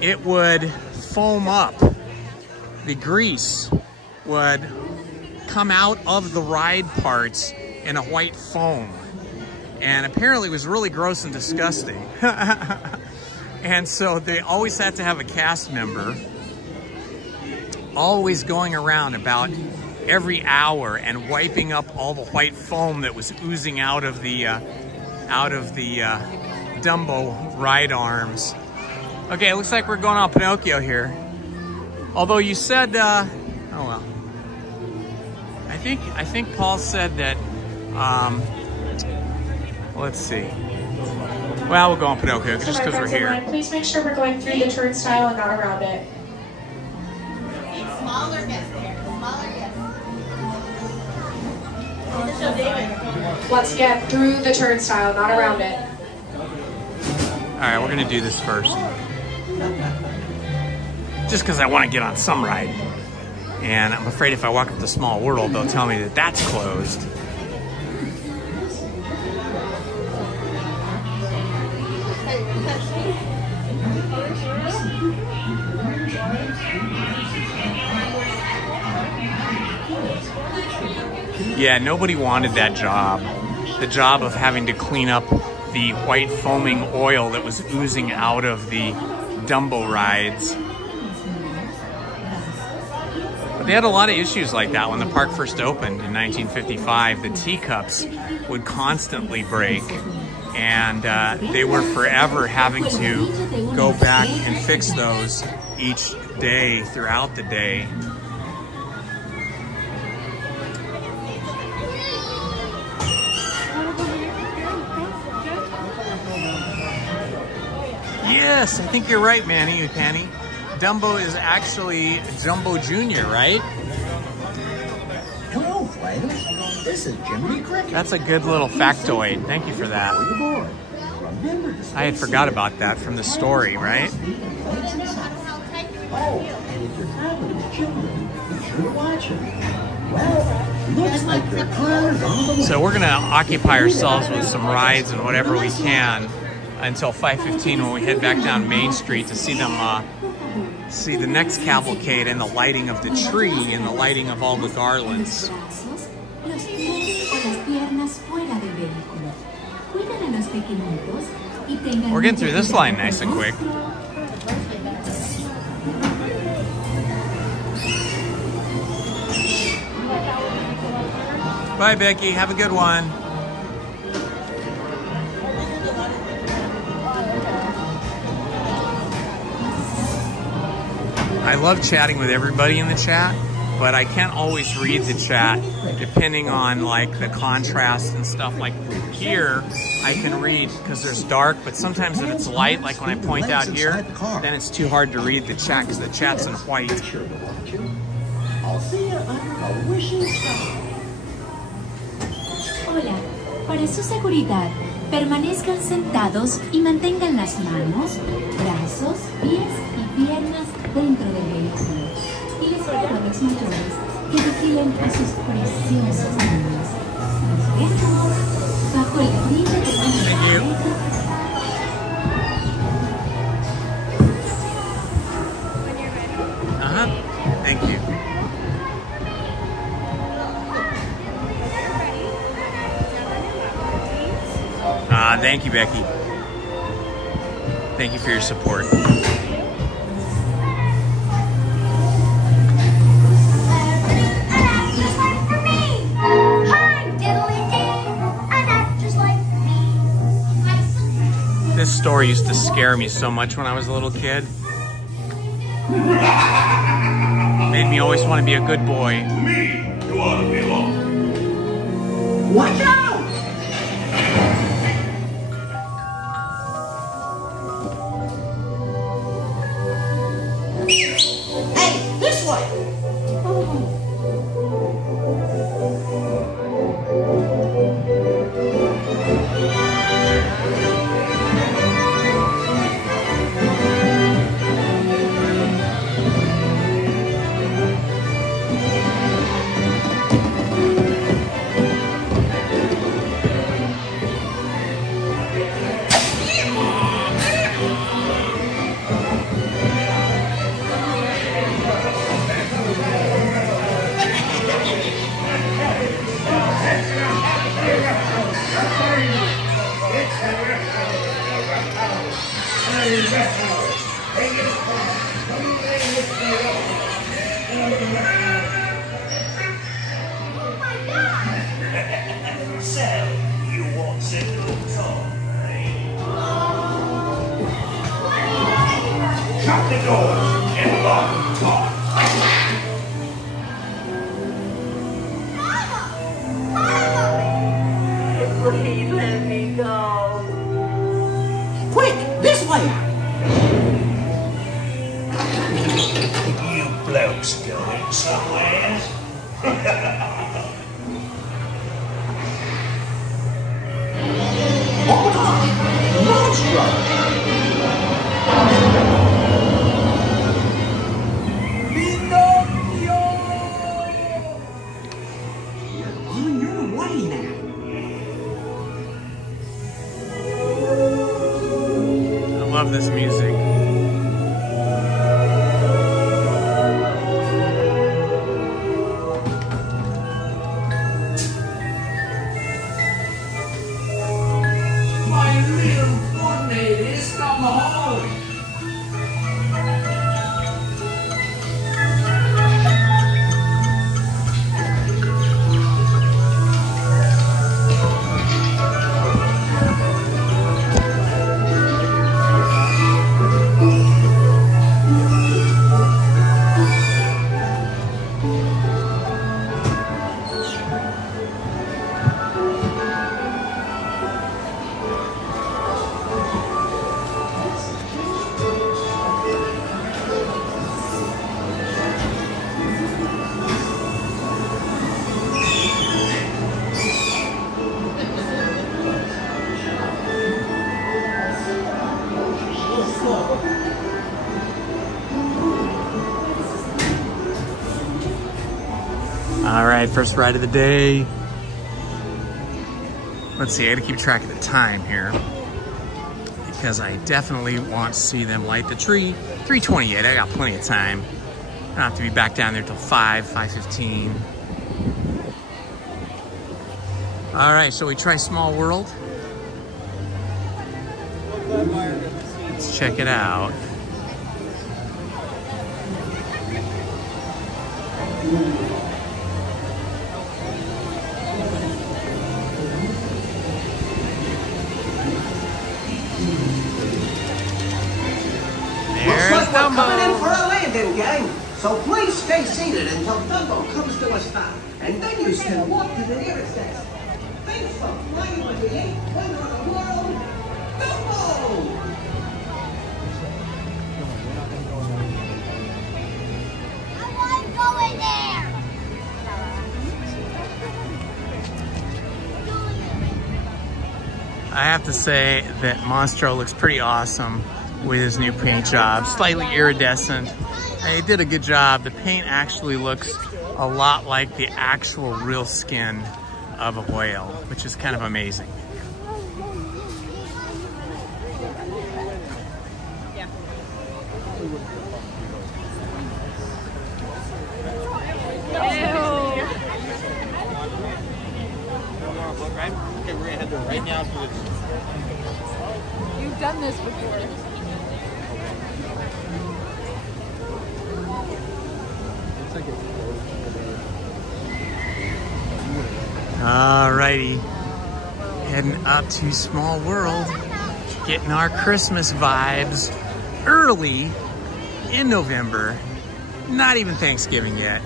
it would foam up. The grease would come out of the ride parts in a white foam, and apparently it was really gross and disgusting. And so they always had to have a cast member always going around about every hour and wiping up all the white foam that was oozing out of the Dumbo ride arms. Okay, it looks like we're going on Pinocchio here. Although you said, oh well. I think Paul said that, let's see. Well, we'll go on Pinocchio just because we're here. Please make sure we're going through the turnstile and not around it. Smaller guests there. Smaller guests. Let's get through the turnstile, not around it. All right, we're gonna do this first. Just because I want to get on some ride. And I'm afraid if I walk up to Small World, they'll tell me that that's closed. Yeah, nobody wanted that job. The job of having to clean up the white foaming oil that was oozing out of the Dumbo rides. But they had a lot of issues like that when the park first opened in 1955. The teacups would constantly break, and they were forever having to go back and fix those each day throughout the day. Yes, I think you're right, Manny Penny. Dumbo is actually Jumbo Jr., right? Hello, fighters. This is Jiminy Cricket. That's a good little factoid. Thank you for that. I had forgot about that from the story, right? Oh, and if you're traveling with children, be sure to watch them. Well, looks like your car's on the way. So we're gonna occupy ourselves with some rides and whatever we can until 5:15 when we head back down Main Street to see them see the next cavalcade and the lighting of the tree and the lighting of all the garlands. We're getting through this line nice and quick. Bye, Becky. Have a good one. I love chatting with everybody in the chat, but I can't always read the chat depending on like the contrast and stuff. Like here, I can read because there's dark, but sometimes if it's light, like when I point out here, then it's too hard to read the chat because the chat's in white. I'll see you under a wishing star. Hola, para su seguridad, permanezcan sentados y mantengan las manos, brazos, pies y piernas dentro del vehículo. Y les ruego a los mayores que vigilen a sus preciosos niños. Nos vemos bajo el límite de la Thank you. Thank you, Becky. Thank you for your support. This story used to scare me so much when I was a little kid. Made me always want to be a good boy. Me, you ought to belong. Watch out! Hey, this way! So, you want to talk, shut the doors and lock the talk. Please let me go. Quick, this way! You blokes going somewhere? Hold on! Monstro! Pinocchio! love this music. My little ponies come home. All right, first ride of the day. Let's see, I gotta keep track of the time here because I definitely want to see them light the tree. 3:28, I got plenty of time. I don't have to be back down there till 5:15. All right, shall we try Small World? Let's check it out. Looks like we're coming in for a landing, gang. So please stay seated until Dumbo comes to a stop. And then you can walk to the nearest exit. Thanks for flying with the 8th wonder of the world, Dumbo! I want to go in there. I have to say that Monstro looks pretty awesome with his new paint job. Slightly iridescent. And he did a good job. The paint actually looks a lot like the actual real skin of a whale, which is kind of amazing. Okay, we're gonna head there right now. You've done this before. Alrighty, heading up to Small World, getting our Christmas vibes early in November. Not even Thanksgiving yet.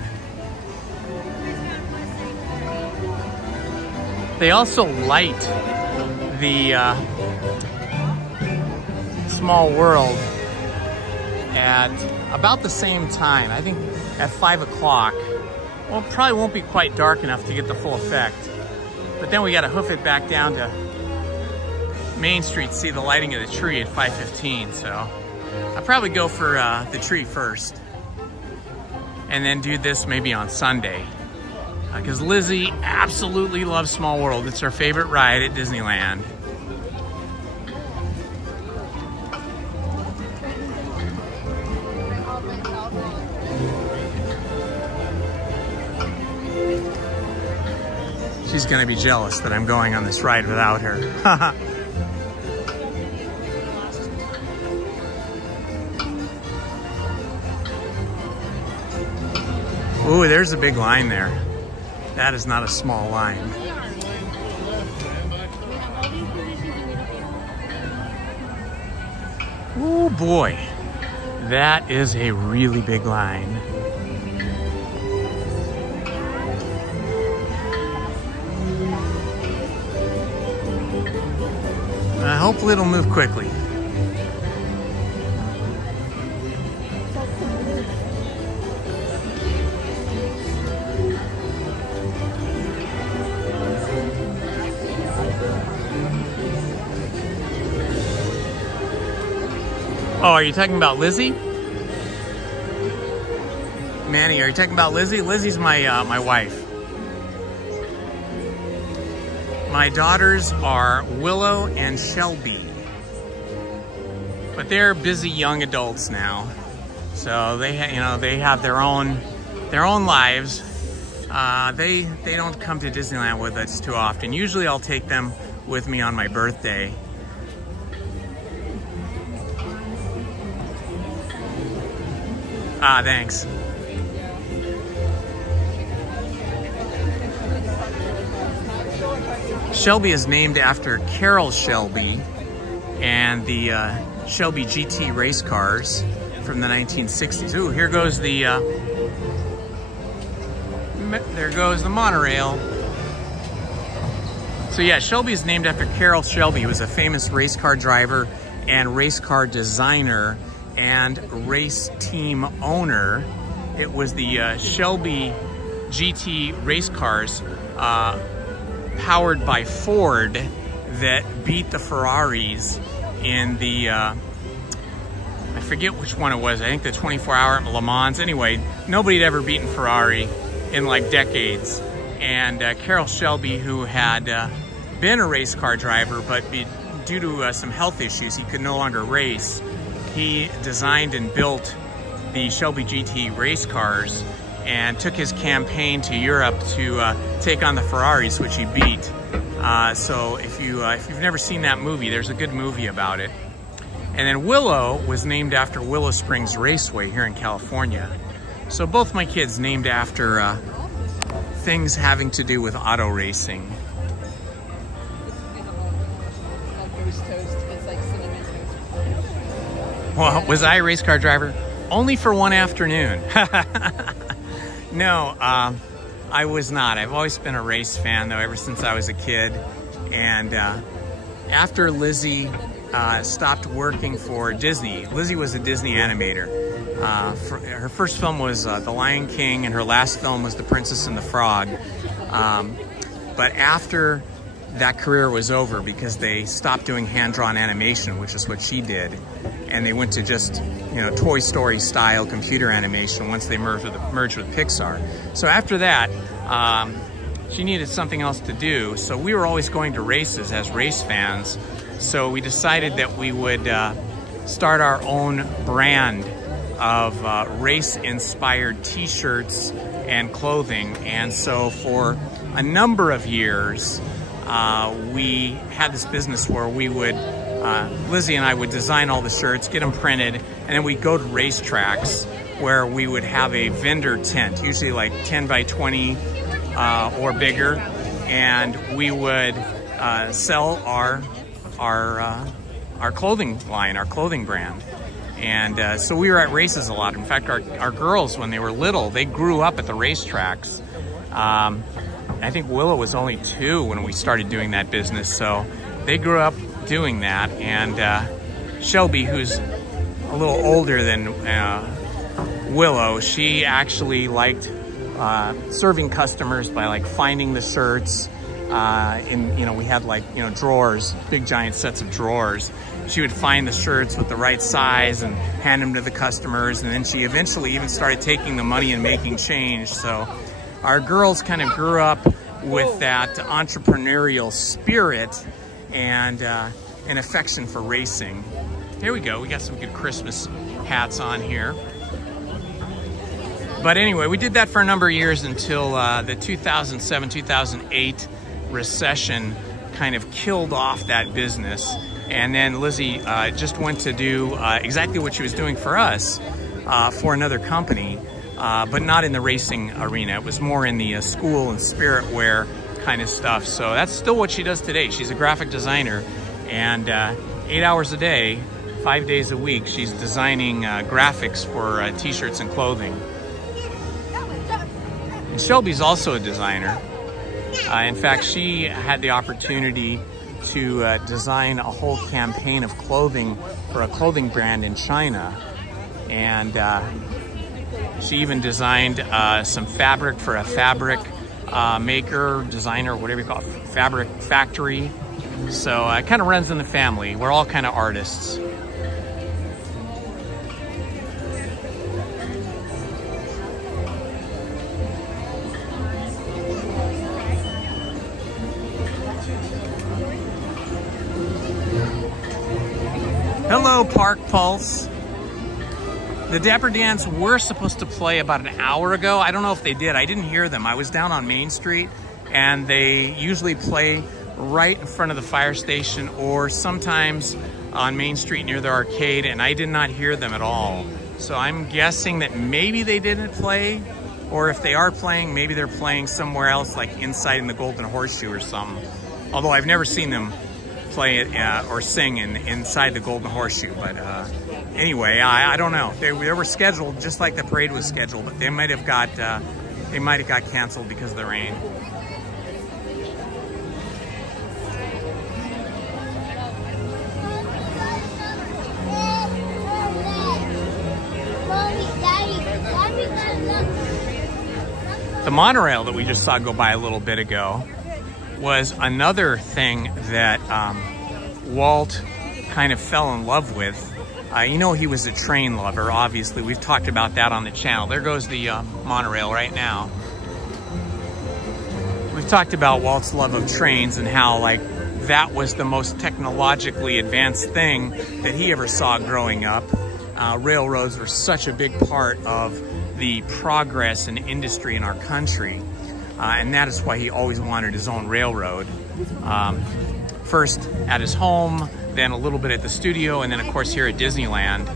They also light the Small World at about the same time. I think at 5 o'clock. Well, it probably won't be quite dark enough to get the full effect. But then we gotta hoof it back down to Main Street to see the lighting of the tree at 5:15. So I'll probably go for the tree first. And then do this maybe on Sunday. Because Lizzie absolutely loves Small World. It's her favorite ride at Disneyland. She's gonna be jealous that I'm going on this ride without her. Ooh, there's a big line there. That is not a small line. Oh boy, that is a really big line. Hopefully it'll move quickly. Oh, are you talking about Lizzie? Manny, are you talking about Lizzie? Lizzie's my my wife. My daughters are Willow and Shelby. but they're busy young adults now. So they have their own lives. They don't come to Disneyland with us too often. Usually I'll take them with me on my birthday. Thanks. Shelby is named after Carroll Shelby and the Shelby GT race cars from the 1960s. Ooh, here goes the there goes the monorail. So yeah, Shelby is named after Carroll Shelby, who was a famous race car driver and race car designer and race team owner. It was the Shelby GT race cars powered by Ford that beat the Ferraris in the, I forget which one it was. I think the 24-hour at Le Mans. Anyway, nobody had ever beaten Ferrari in like decades. And Carroll Shelby, who had been a race car driver, but due to some health issues, he could no longer race. He designed and built the Shelby GT race cars and took his campaign to Europe to take on the Ferraris, which he beat. So if you've never seen that movie, there's a good movie about it. And then Willow was named after Willow Springs Raceway here in California. So both my kids named after things having to do with auto racing. Well, was I a race car driver? Only for one afternoon. No, I was not. I've always been a race fan, though, ever since I was a kid. And after Lizzie stopped working for Disney, Lizzie was a Disney animator. Her first film was The Lion King, and her last film was The Princess and the Frog. But after that career was over, because they stopped doing hand-drawn animation, which is what she did, and they went to just, Toy Story style computer animation once they merged with Pixar. So after that, she needed something else to do. So we were always going to races as race fans. So we decided that we would start our own brand of race-inspired t-shirts and clothing. And so for a number of years, we had this business where we would, Lizzie and I would design all the shirts, get them printed, and then we'd go to racetracks where we would have a vendor tent, usually like 10 by 20 or bigger, and we would sell our clothing line, our clothing brand. And so we were at races a lot. In fact, our girls, when they were little, they grew up at the racetracks. I think Willow was only 2 when we started doing that business, so they grew up doing that. And Shelby, who's a little older than Willow, she actually liked serving customers by like finding the shirts. We had like, drawers, big giant sets of drawers. She would find the shirts with the right size and hand them to the customers. And then she eventually even started taking the money and making change. So our girls kind of grew up with that entrepreneurial spirit and an affection for racing. Here we go. We got some good Christmas hats on here. But anyway, we did that for a number of years until the 2007-2008 recession kind of killed off that business. And then Lizzie just went to do exactly what she was doing for us for another company, but not in the racing arena. It was more in the school and spirit wear kind of stuff. So that's still what she does today. She's a graphic designer, and 8 hours a day, 5 days a week, she's designing graphics for t-shirts and clothing. And Shelby's also a designer. In fact, she had the opportunity to design a whole campaign of clothing for a clothing brand in China. And she even designed some fabric for a fabric maker, designer, whatever you call it, fabric factory. So it kind of runs in the family. We're all kind of artists. Hello, Park Pulse. The Dapper Dans were supposed to play about an hour ago. I don't know if they did. I didn't hear them. I was down on Main Street, and they usually play right in front of the fire station or sometimes on Main Street near the arcade, and I did not hear them at all. So I'm guessing that maybe they didn't play, or if they are playing, maybe they're playing somewhere else, like inside in the Golden Horseshoe or something. Although I've never seen them play it or sing inside the Golden Horseshoe, but anyway, I don't know. They were scheduled just like the parade was scheduled, but they might have got canceled because of the rain. The monorail that we just saw go by a little bit ago was another thing that Walt kind of fell in love with. You know, he was a train lover, obviously. We've talked about that on the channel. There goes the monorail right now. We've talked about Walt's love of trains and how, like, that was the most technologically advanced thing that he ever saw growing up. Railroads were such a big part of the progress and industry in our country. And that is why he always wanted his own railroad. First at his home, then a little bit at the studio, and then of course here at Disneyland.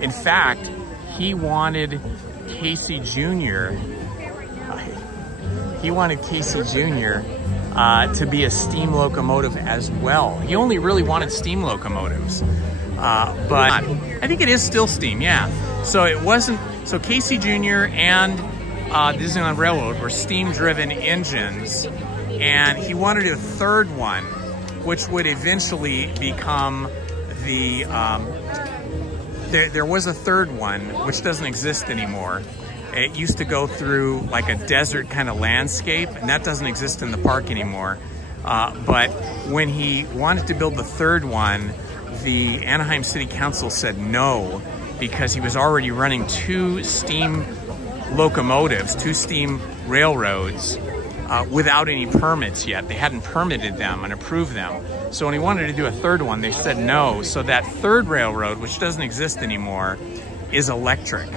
In fact, he wanted Casey Jr. To be a steam locomotive as well. He only really wanted steam locomotives. But I think it is still steam, yeah. So it wasn't, so Casey Jr. and Disneyland Railroad were steam-driven engines, and he wanted a third one, which would eventually become the, there was a third one, which doesn't exist anymore. It used to go through like a desert kind of landscape, and that doesn't exist in the park anymore. But when he wanted to build the third one, the Anaheim City Council said no, because he was already running 2 steam locomotives, 2 steam railroads, without any permits yet. They hadn't permitted them and approved them. So when he wanted to do a third one, they said no. So that third railroad, which doesn't exist anymore, is electric.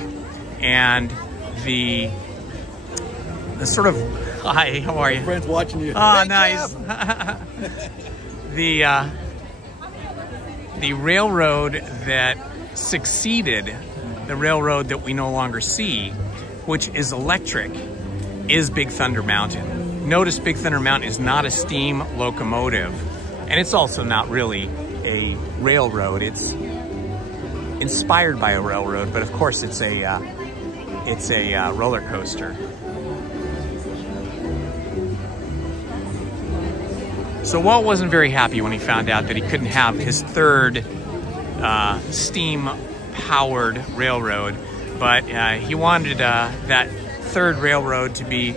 And the sort of, hi, how are you? Friends watching you. Oh, nice. The railroad that succeeded the railroad that we no longer see, which is electric, is Big Thunder Mountain. Notice Big Thunder Mountain is not a steam locomotive, and it's also not really a railroad. It's inspired by a railroad, but of course it's a roller coaster. So Walt wasn't very happy when he found out that he couldn't have his third steam-powered railroad, but he wanted that third railroad to be,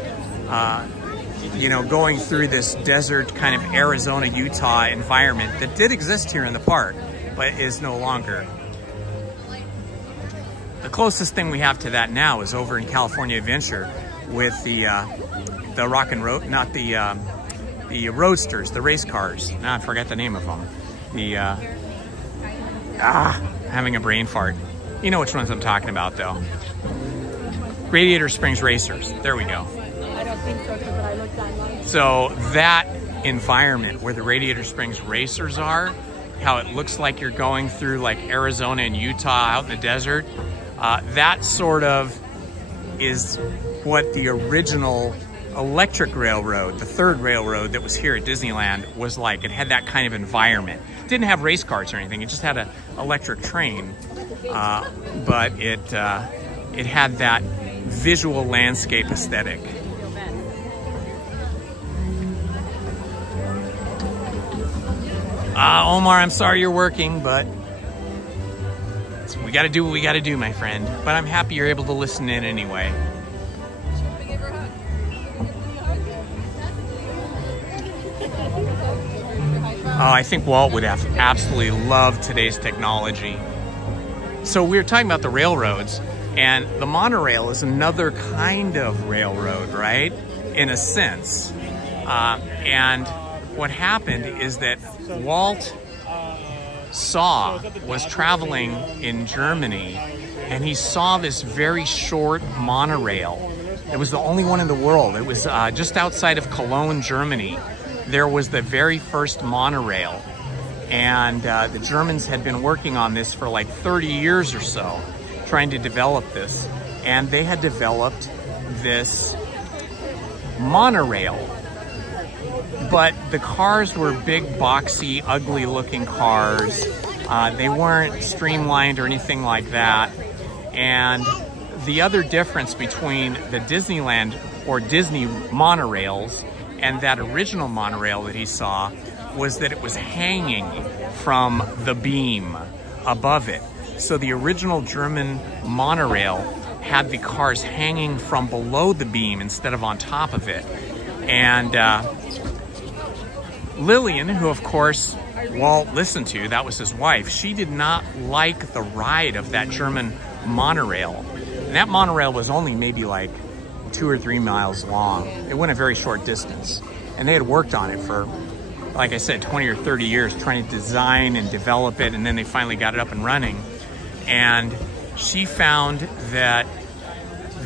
you know, going through this desert kind of Arizona, Utah environment that did exist here in the park, but is no longer. The closest thing we have to that now is over in California Adventure with the rock and road, not the roadsters, the race cars. Now I forgot the name of them. Having a brain fart. You know which ones I'm talking about, though. Radiator Springs Racers. There we go. I don't think so, but I looked online. So that environment where the Radiator Springs Racers are, how it looks like you're going through like Arizona and Utah out in the desert, that sort of is what the original electric railroad, the third railroad that was here at Disneyland, was like. It had that kind of environment. It didn't have race cars or anything. It just had an electric train, but it had that visual landscape aesthetic. Omar, I'm sorry you're working, but we got to do what we got to do, my friend. But I'm happy you're able to listen in anyway. Oh, I think Walt would have absolutely loved today's technology. So we were talking about the railroads, and the monorail is another kind of railroad, right? In a sense. And what happened is that Walt saw was traveling in Germany, and he saw this very short monorail. It was the only one in the world. It was just outside of Cologne, Germany. There was the very first monorail. And the Germans had been working on this for like 30 years or so, trying to develop this. And they had developed this monorail. But the cars were big, boxy, ugly looking cars. They weren't streamlined or anything like that. And the other difference between the Disneyland or Disney monorails and that original monorail that he saw was that it was hanging from the beam above it. So the original German monorail had the cars hanging from below the beam instead of on top of it. And Lillian, who of course Walt listened to, that was his wife, she did not like the ride of that German monorail. And that monorail was only maybe like 2 or 3 miles long. It went a very short distance. And they had worked on it for, like I said, 20 or 30 years trying to design and develop it, and then they finally got it up and running. And she found that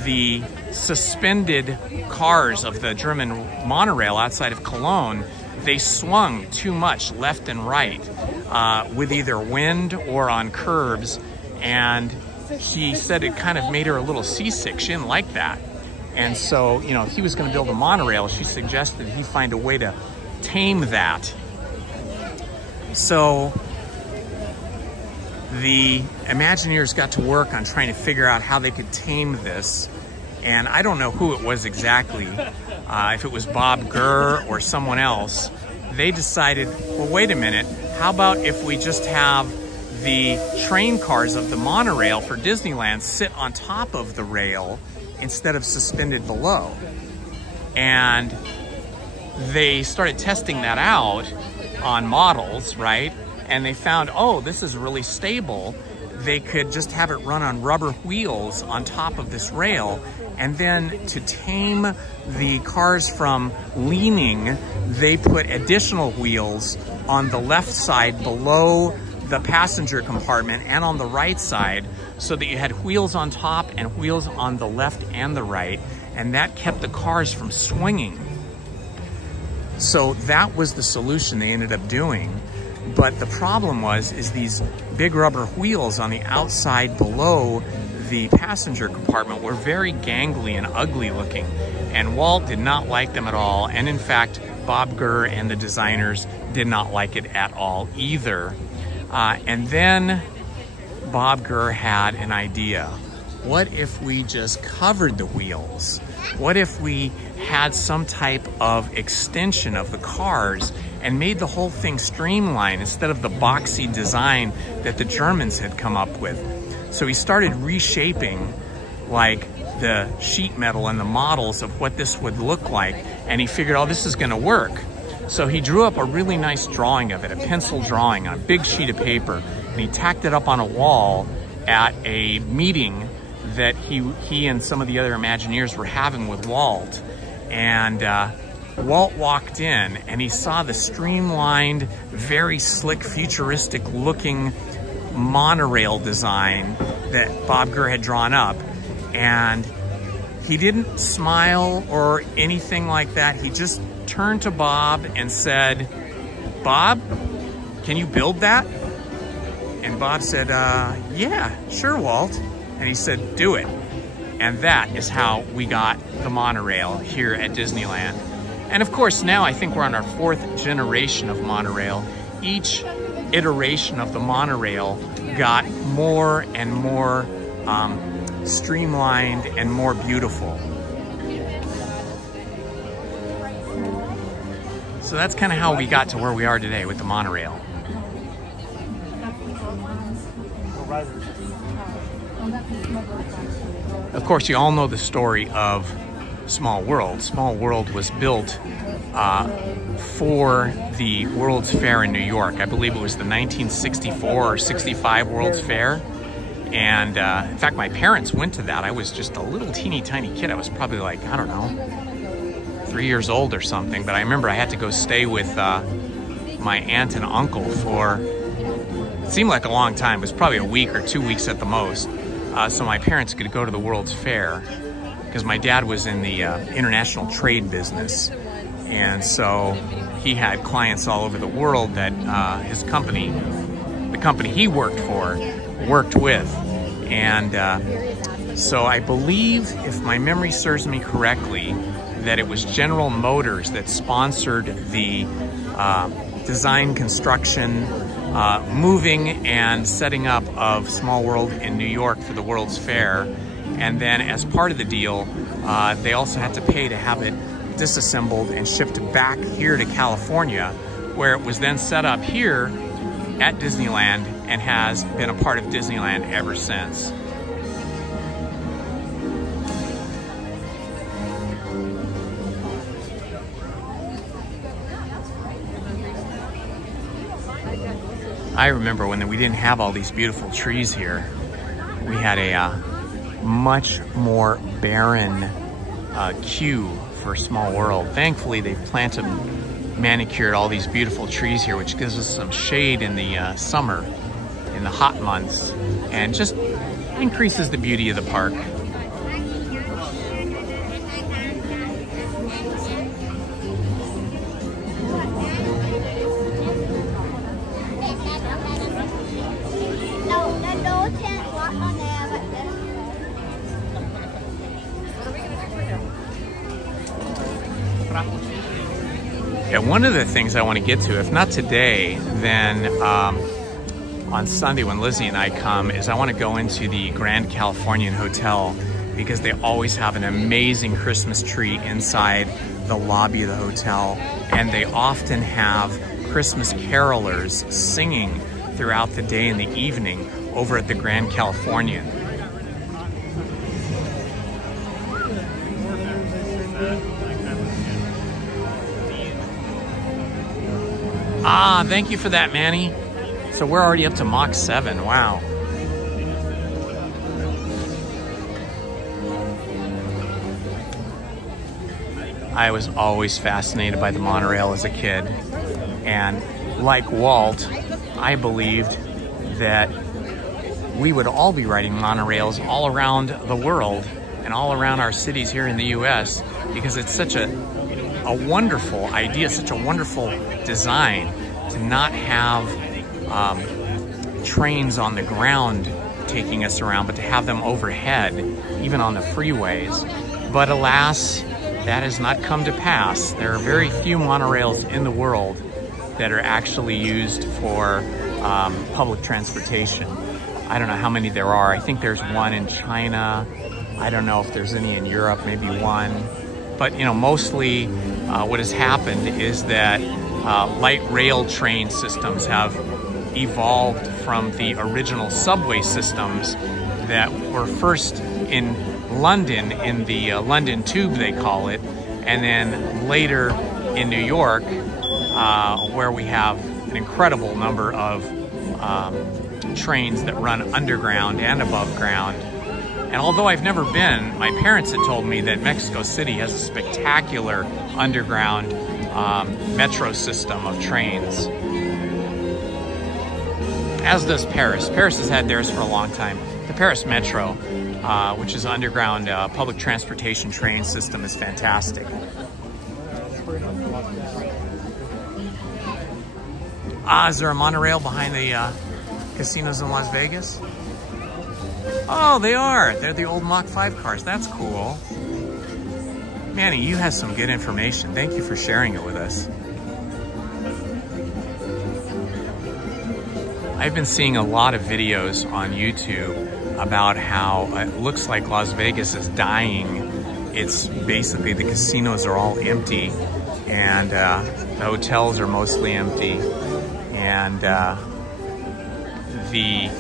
the suspended cars of the German monorail outside of Cologne, they swung too much left and right with either wind or on curves, and she said it kind of made her a little seasick. She didn't like that. And so, you know, if he was going to build a monorail, she suggested he find a way to tame that. So the Imagineers got to work on trying to figure out how they could tame this. And I don't know who it was exactly, if it was Bob Gurr or someone else. They decided, well, wait a minute, how about if we just have the train cars of the monorail for Disneyland sit on top of the rail instead of suspended below? And they started testing that out on models, right? And they found, oh, this is really stable. They could just have it run on rubber wheels on top of this rail. And then to tame the cars from leaning, they put additional wheels on the left side below the passenger compartment and on the right side, so that you had wheels on top and wheels on the left and the right, and that kept the cars from swinging. So that was the solution they ended up doing. But the problem is these big rubber wheels on the outside below the passenger compartment were very gangly and ugly looking, and Walt did not like them at all. And in fact, Bob Gurr and the designers did not like it at all either. And then Bob Gurr had an idea. What if we just covered the wheels? What if we had some type of extension of the cars and made the whole thing streamlined instead of the boxy design that the Germans had come up with? So he started reshaping like the sheet metal and the models of what this would look like, and he figured, oh, this is gonna work. So he drew up a really nice drawing of it, a pencil drawing on a big sheet of paper, and he tacked it up on a wall at a meeting that he and some of the other Imagineers were having with Walt. And Walt walked in and he saw the streamlined, very slick, futuristic looking monorail design that Bob Gurr had drawn up. And he didn't smile or anything like that. He just turned to Bob and said, "Bob, can you build that?" And Bob said, "Yeah, sure, Walt." And he said, "Do it." And that is how we got the monorail here at Disneyland. And of course, now I think we're on our 4th generation of monorail. Each iteration of the monorail got more and more streamlined and more beautiful. So that's kind of how we got to where we are today with the monorail. Of course, you all know the story of Small World. Small World was built for the World's Fair in New York. I believe it was the 1964 or 65 World's Fair. And in fact, my parents went to that. I was just a little teeny tiny kid. I was probably like, I don't know, 3 years old or something. But I remember I had to go stay with my aunt and uncle for It seemed like a long time. It was probably a week or 2 weeks at the most. So my parents could go to the World's Fair because my dad was in the international trade business. And so he had clients all over the world that his company, the company he worked for, worked with. And so I believe, if my memory serves me correctly, that it was General Motors that sponsored the design, construction, moving and setting up of Small World in New York for the World's Fair. And then as part of the deal, they also had to pay to have it disassembled and shipped back here to California, where it was then set up here at Disneyland and has been a part of Disneyland ever since. I remember when we didn't have all these beautiful trees here. We had a much more barren queue for Small World. Thankfully, they planted, manicured all these beautiful trees here, which gives us some shade in the summer, in the hot months, and just increases the beauty of the park. Yeah, one of the things I want to get to, if not today, then on Sunday when Lizzie and I come, is I want to go into the Grand Californian Hotel, because they always have an amazing Christmas tree inside the lobby of the hotel, and they often have Christmas carolers singing throughout the day and the evening over at the Grand Californian. Ah, thank you for that, Manny. So we're already up to Mach 7, wow. I was always fascinated by the monorail as a kid. And like Walt, I believed that we would all be riding monorails all around the world and all around our cities here in the US, because it's such a wonderful idea, such a wonderful design to not have trains on the ground taking us around, but to have them overhead, even on the freeways. But alas, that has not come to pass. There are very few monorails in the world that are actually used for public transportation. I don't know how many there are. I think there's one in China. I don't know if there's any in Europe, maybe one. But, you know, mostly what has happened is that light rail train systems have evolved from the original subway systems that were first in London, in the London Tube they call it, and then later in New York, where we have an incredible number of trains that run underground and above ground. And although I've never been, my parents had told me that Mexico City has a spectacular underground metro system of trains. As does Paris. Paris has had theirs for a long time. The Paris Metro, which is an underground public transportation train system, is fantastic. Is there a monorail behind the casinos in Las Vegas? Oh, they are. They're the old Mach 5 cars. That's cool. Manny, you have some good information. Thank you for sharing it with us. I've been seeing a lot of videos on YouTube about how it looks like Las Vegas is dying. It's basically the casinos are all empty, and the hotels are mostly empty. And the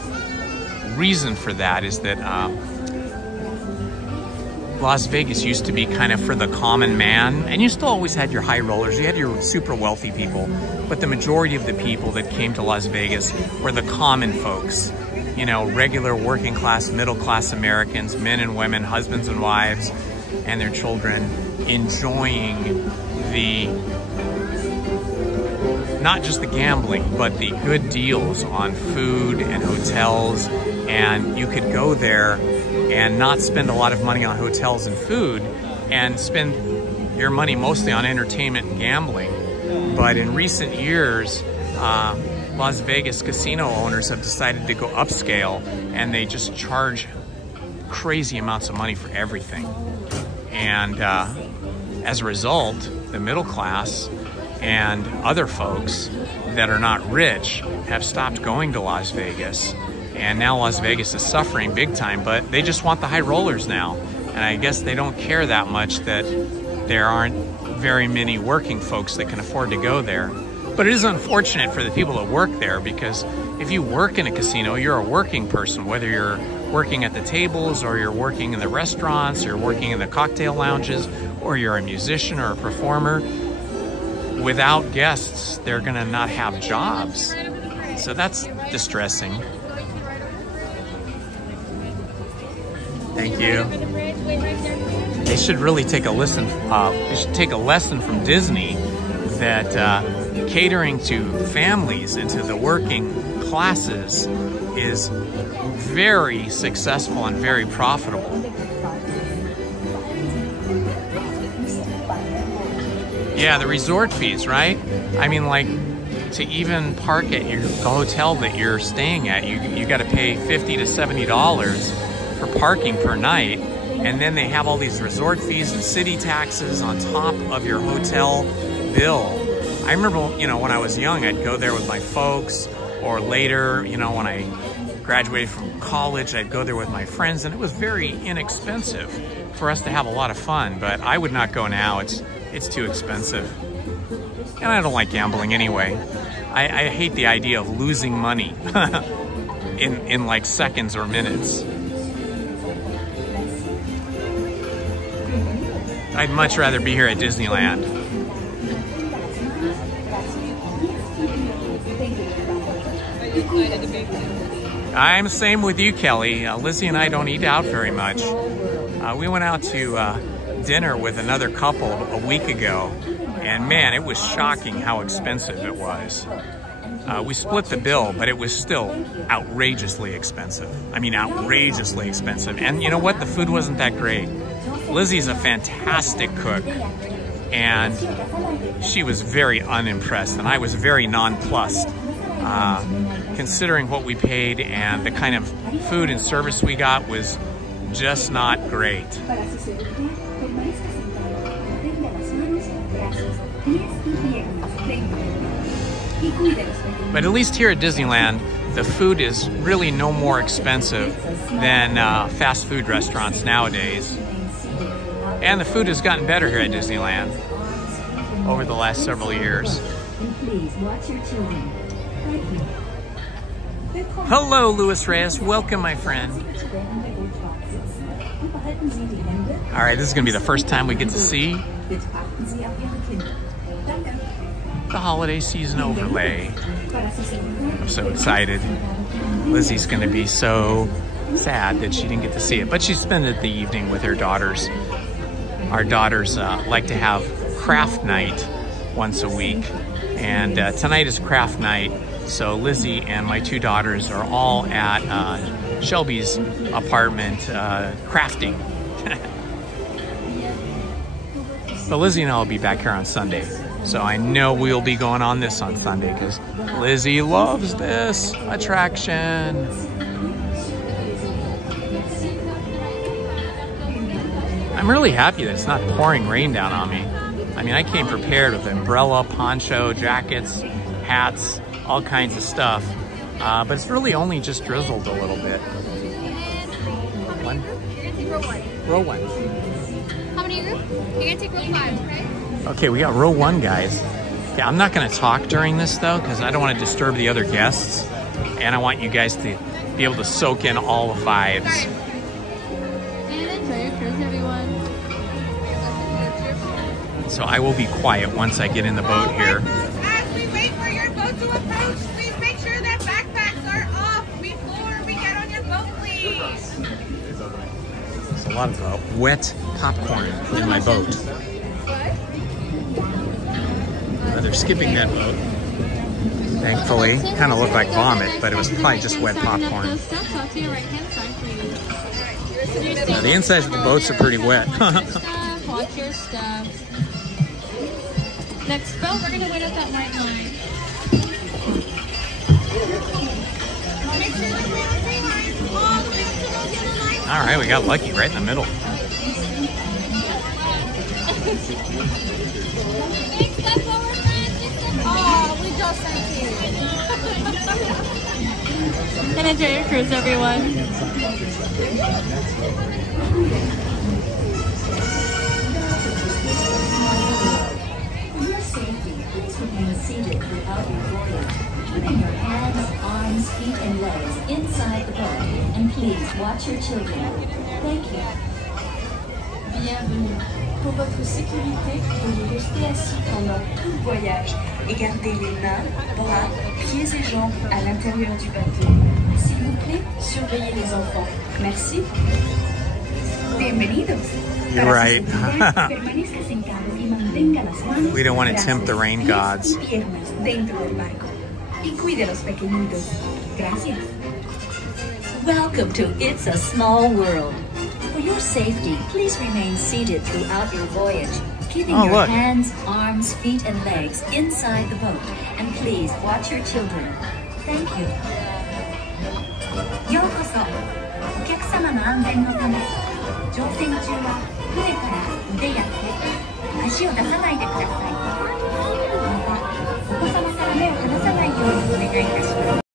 reason for that is that Las Vegas used to be kind of for the common man, and you still always had your high rollers, you had your super wealthy people, but the majority of the people that came to Las Vegas were the common folks, you know, regular working class, middle class Americans, men and women, husbands and wives, and their children, enjoying the not just the gambling, but the good deals on food and hotels. And you could go there and not spend a lot of money on hotels and food and spend your money mostly on entertainment and gambling. But in recent years, Las Vegas casino owners have decided to go upscale, and they just charge crazy amounts of money for everything. And as a result, the middle class and other folks that are not rich have stopped going to Las Vegas. And now Las Vegas is suffering big time, but they just want the high rollers now. And I guess they don't care that much that there aren't very many working folks that can afford to go there. But it is unfortunate for the people that work there, because if you work in a casino, you're a working person, whether you're working at the tables or you're working in the restaurants, or you're working in the cocktail lounges, or you're a musician or a performer. Without guests, they're gonna not have jobs. So that's distressing. Thank you. They should really take a listen. They should take a lesson from Disney that catering to families and to the working classes is very successful and very profitable. Yeah, the resort fees, right? I mean, like, to even park at the hotel that you're staying at, you got to pay $50 to $70 for parking per night. And then they have all these resort fees and city taxes on top of your hotel bill. I remember, you know, when I was young, I'd go there with my folks, or later, you know, when I graduated from college, I'd go there with my friends, and it was very inexpensive for us to have a lot of fun. But I would not go now. It's too expensive. And I don't like gambling anyway. I hate the idea of losing money in like seconds or minutes. I'd much rather be here at Disneyland. I'm the same with you, Kelly. Lizzie and I don't eat out very much. We went out to dinner with another couple a week ago, and man, it was shocking how expensive it was. We split the bill, but it was still outrageously expensive. I mean, outrageously expensive. And you know what? The food wasn't that great. Lizzie's a fantastic cook, and she was very unimpressed, and I was very nonplussed. Considering what we paid and the kind of food and service we got was just not great. But at least here at Disneyland, the food is really no more expensive than fast food restaurants nowadays. And the food has gotten better here at Disneyland over the last several years. Hello, Luis Reyes. Welcome, my friend. All right, this is going to be the first time we get to see the holiday season overlay. I'm so excited. Lizzie's going to be so sad that she didn't get to see it, but she spent the evening with her daughters. Our daughters like to have craft night once a week, and tonight is craft night. So Lizzie and my two daughters are all at Shelby's apartment crafting. But Lizzie and I will be back here on Sunday. So I know we'll be going on this on Sunday because Lizzie loves this attraction. I'm really happy that it's not pouring rain down on me. I mean, I came prepared with umbrella, poncho, jackets, hats, all kinds of stuff. But it's really only just drizzled a little bit. One? Row one. How many room? You're gonna take row 5, okay? Okay, we got row 1, guys. Okay, I'm not gonna talk during this though, because I don't want to disturb the other guests. And I want you guys to be able to soak in all the vibes. And enjoy your cruise, everyone. So I will be quiet once I get in the boat here. As we wait for your boat to approach, please make sure that backpacks are off before we get on your boat, please. There's a lot of wet popcorn in my boat. They're skipping that boat. Thankfully, kind of looked like vomit, but it was probably just wet popcorn. Those steps off to your right-hand side, please. Now, the insides of the boats are pretty wet. Watch your step. Next boat, we're gonna wait up that white line. All right, we got lucky right in the middle. Oh, we just thank you. And enjoy your cruise, everyone. For your safety, please remain seated throughout your voyage, keeping your hands, arms, feet, and legs inside the boat. And please watch your children. Thank you. Bienvenue. Pour votre sécurité, veuillez rester assis pendant tout le voyage et garder les mains, bras, pieds et jambes à l'intérieur du bateau. S'il vous plaît, surveillez les enfants. Merci. Bienvenidos. You're right. We don't want to tempt the rain gods. Welcome to It's a Small World. For your safety, please remain seated throughout your voyage, keeping your look. hands, arms, feet, and legs inside the boat. And please watch your children. Thank you. ようこそ。お客様の安全のため、乗船中は船から腕や手、足を出さないでください。また、お子様から目を離さないようにお願いいたします。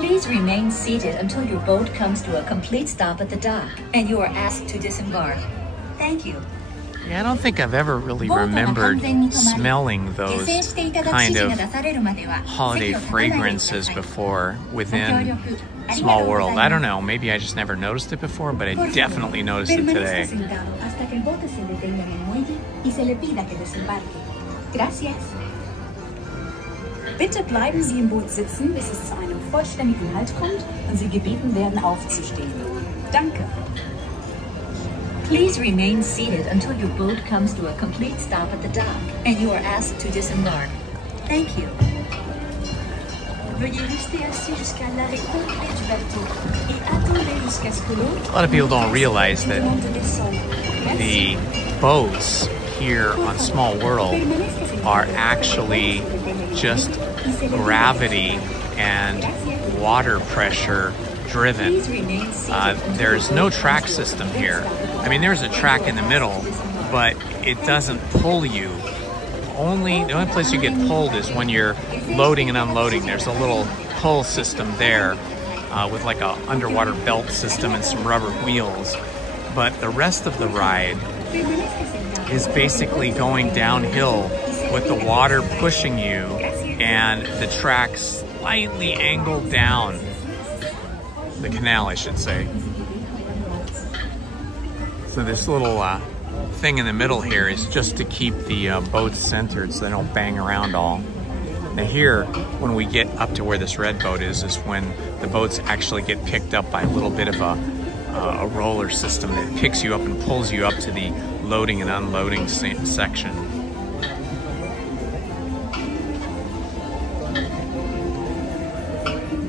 Please remain seated until your boat comes to a complete stop at the dock and you are asked to disembark. Thank you. Yeah, I don't think I've ever really remembered smelling those kind of holiday fragrances before within Small World. I don't know, maybe I just never noticed it before, but I definitely noticed it today. Bitte bleiben Sie im Boot sitzen, bis es zu einem vollständigen Halt kommt und Sie gebeten werden aufzustehen. Danke. Please remain seated until your boat comes to a complete stop at the dock and you are asked to disembark. Thank you. Veuillez rester assis jusqu'à l'arrêt complet du bateau et attendez jusqu'à ce que l'autre... A lot of people don't realize that the boats here on Small World are actually just gravity and water pressure driven. There's no track system here. I mean, there's a track in the middle, but it doesn't pull you. The only place you get pulled is when you're loading and unloading. There's a little pull system there with like a underwater belt system and some rubber wheels. But the rest of the ride is basically going downhill with the water pushing you and the track slightly angled down. The canal, I should say. So this little thing in the middle here is just to keep the boats centered so they don't bang around all. Now here, when we get up to where this red boat is when the boats actually get picked up by a little bit of a roller system that picks you up and pulls you up to the loading and unloading section.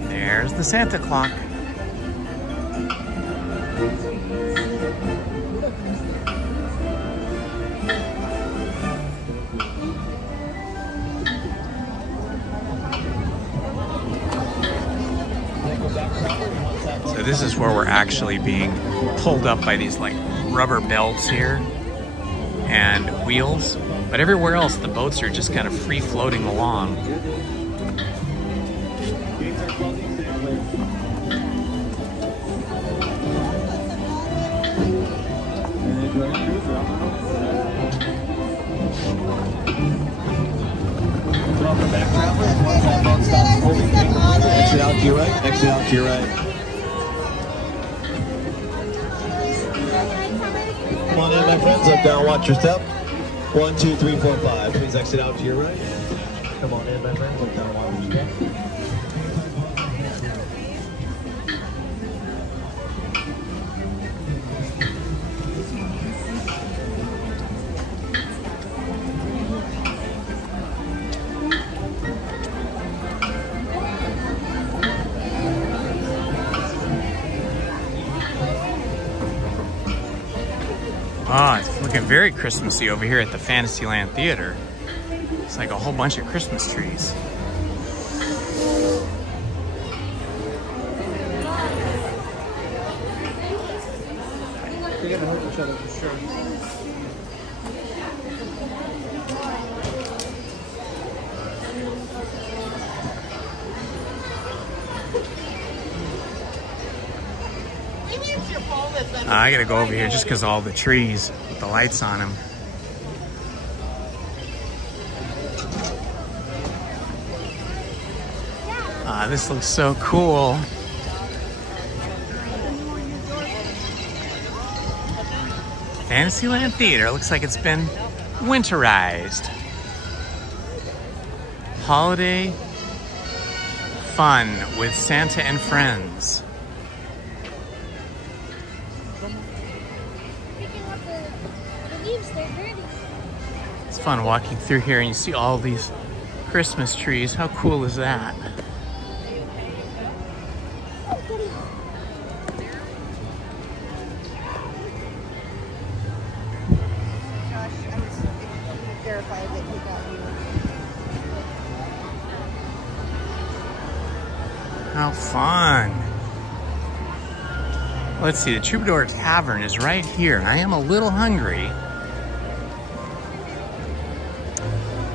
There's the Santa clock. So this is where we're actually being pulled up by these like rubber belts here and wheels, but everywhere else the boats are just kind of free floating along. Exit out to your right, exit out to your right. Come on in, my friends, up, down, watch your step. 1, 2, 3, 4, 5. Please exit out to your right. Come on in, my friends, up, down, watch your step. Ah, it's looking very Christmassy over here at the Fantasyland Theater. It's like a whole bunch of Christmas trees. You're gonna hurt each other for sure. I gotta go over here just because all the trees with the lights on them. This looks so cool. Fantasyland Theater looks like it's been winterized. Holiday fun with Santa and friends. It's fun walking through here and you see all these Christmas trees. How cool is that? How fun. Let's see, the Troubadour Tavern is right here. I am a little hungry.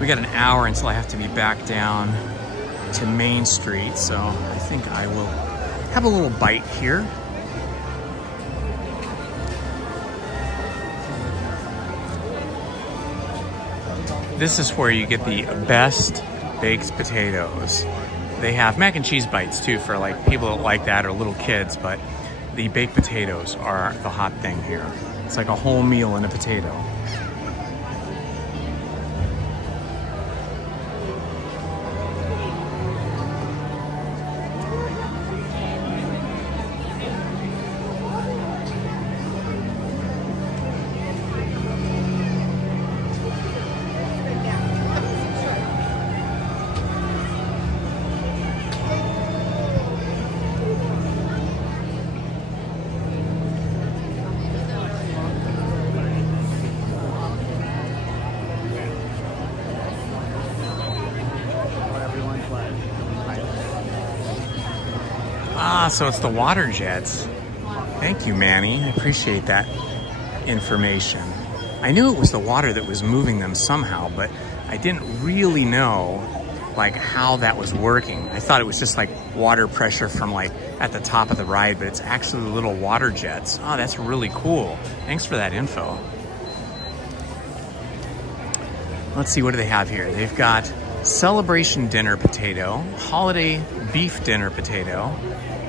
We got an hour until I have to be back down to Main Street, so I think I will have a little bite here. This is where you get the best baked potatoes. They have mac and cheese bites too for like people that like that or little kids, but the baked potatoes are the hot thing here. It's like a whole meal in a potato. Ah, so it's the water jets. Thank you, Manny. I appreciate that information. I knew it was the water that was moving them somehow, but I didn't really know like how that was working. I thought it was just like water pressure from like at the top of the ride, but it's actually little water jets. Oh, that's really cool. Thanks for that info. Let's see, what do they have here? They've got celebration dinner potato, holiday beef dinner potato,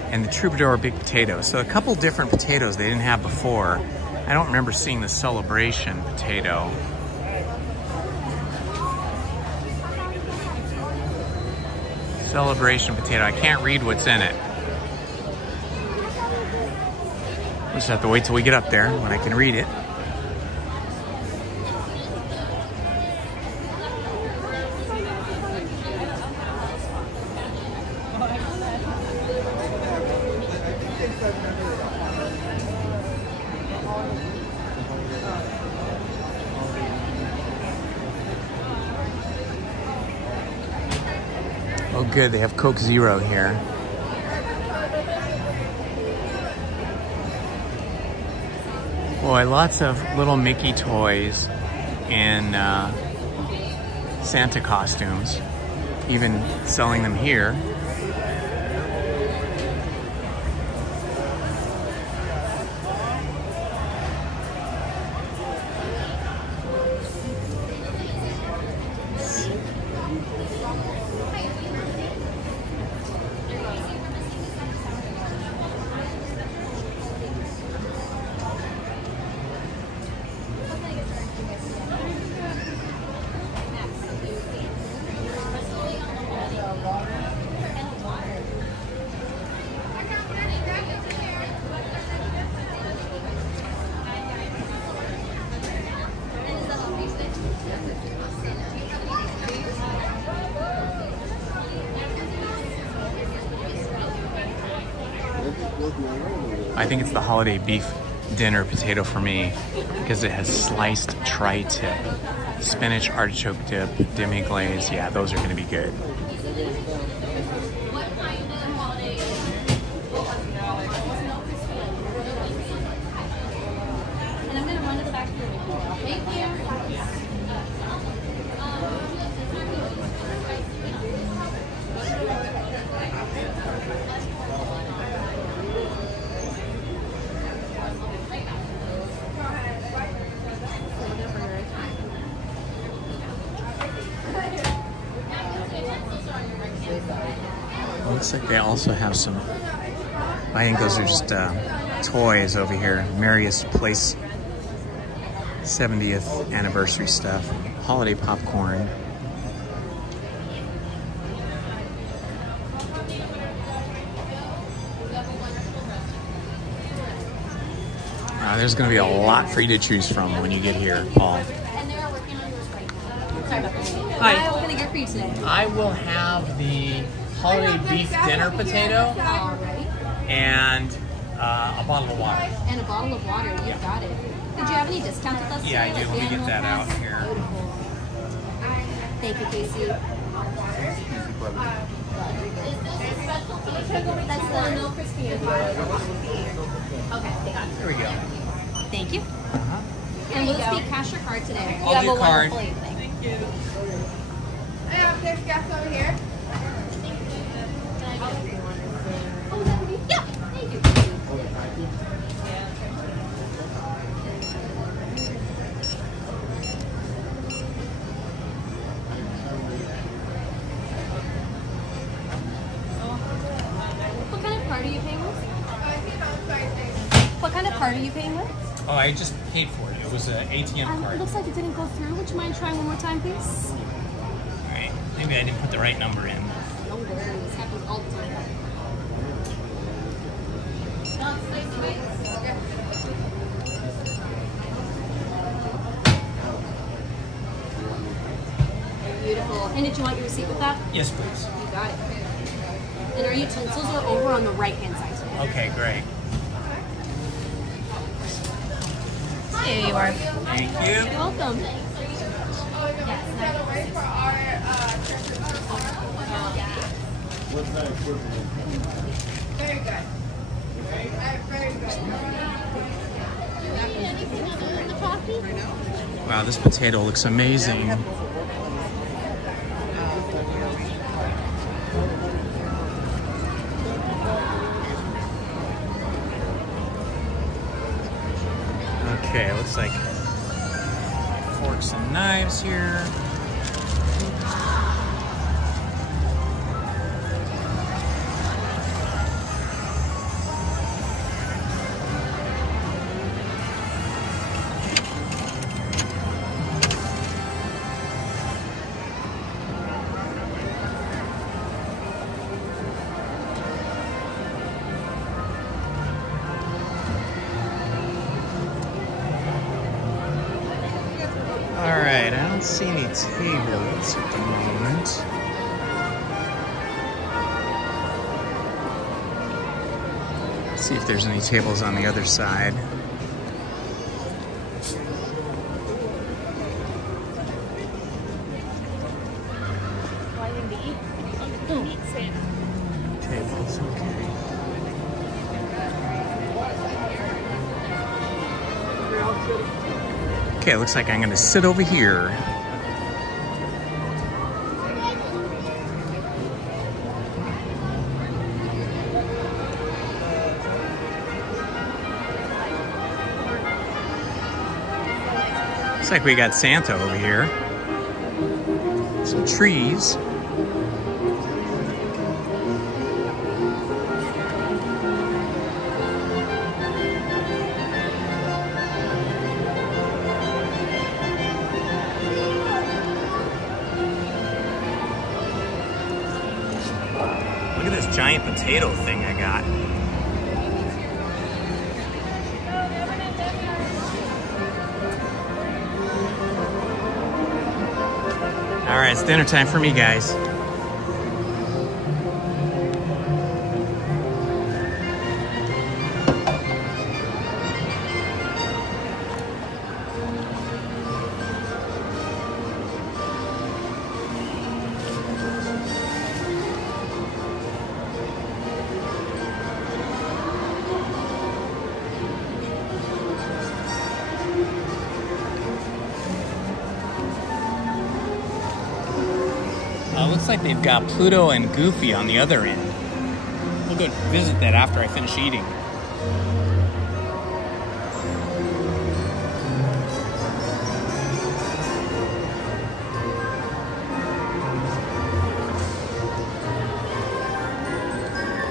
and the troubadour baked potato. So a couple different potatoes they didn't have before. I don't remember seeing the celebration potato. Celebration potato. I can't read what's in it. We'll just have to wait till we get up there when I can read it. Oh good, they have Coke Zero here. Boy, lots of little Mickey toys and Santa costumes, even selling them here. I think it's the holiday beef dinner potato for me because it has sliced tri-tip, spinach, artichoke dip, demi-glaze. Yeah, those are going to be good. Looks like they also have some, I think those are just toys over here. Marius Place 70th anniversary stuff. Holiday popcorn. There's going to be a lot for you to choose from when you get here, Paul. Hi. What can I get for you today? I will have the holiday beef dinner potato and a bottle of water. And a bottle of water, you got it. Did you have any discounts with us? Yeah, I do. Let me get that out here. Thank you, Casey. That's the no crispy. Okay, got it. Here we go. Thank you. And will this be cash or card today? I'll do card. Thank you. There's gas over here. kind of card are you paying with? Oh, I just paid for it. It was an ATM It card. looks like it didn't go through. Would you mind trying one more time, please? All right. Maybe I didn't put the right number in. No worries. This happens all the time. Beautiful. And did you want your receipt with that? Yes, please. You got it. And our utensils are over on the right-hand side. Okay, great. There you are. Thank you. You're welcome. Very good. Very good. Wow, this potato looks amazing. Okay, looks like forks and knives here. Alright, I don't see any tables at the moment. Let's see if there's any tables on the other side. Tables, okay. Okay, looks like I'm gonna sit over here. Looks like we got Santa over here. Some trees. Look at this giant potato thing I got. All right, it's dinner time for me, guys. Looks like they've got Pluto and Goofy on the other end. We'll go visit that after I finish eating.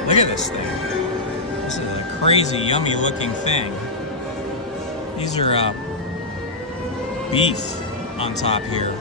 Look at this thing. This is a crazy, yummy looking thing. These are beef on top here.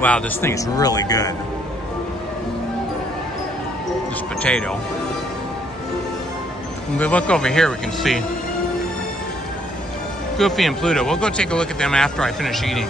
Wow, this thing is really good. This potato. When we look over here, we can see Goofy and Pluto. We'll go take a look at them after I finish eating.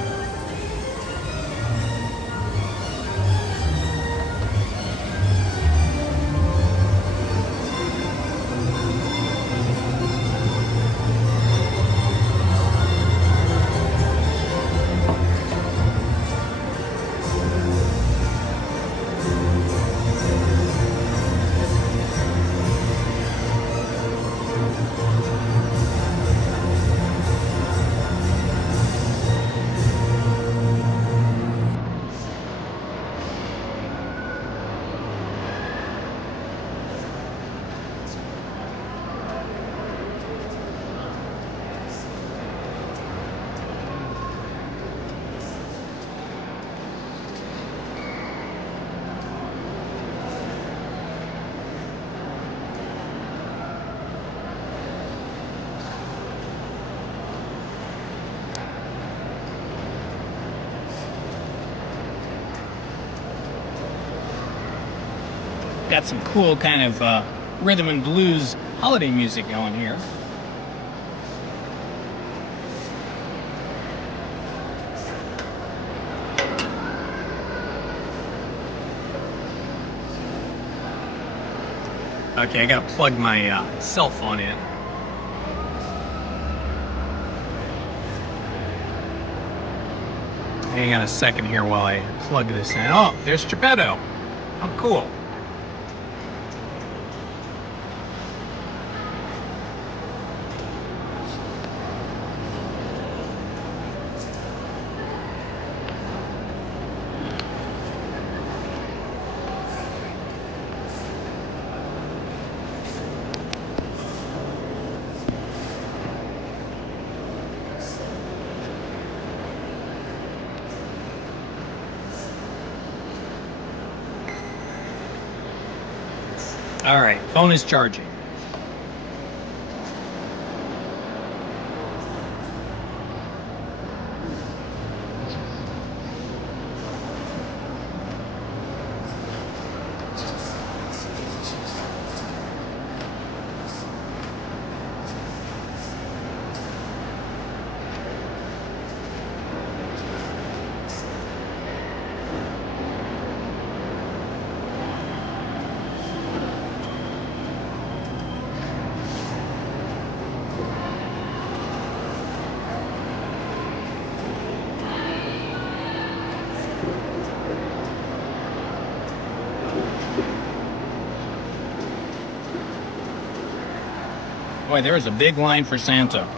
Got some cool kind of rhythm and blues holiday music going here. Okay, I gotta plug my cell phone in. Hang on a second here while I plug this in. Oh, there's Geppetto. Oh, cool. All right, phone is charging. Boy, there is a big line for Santa.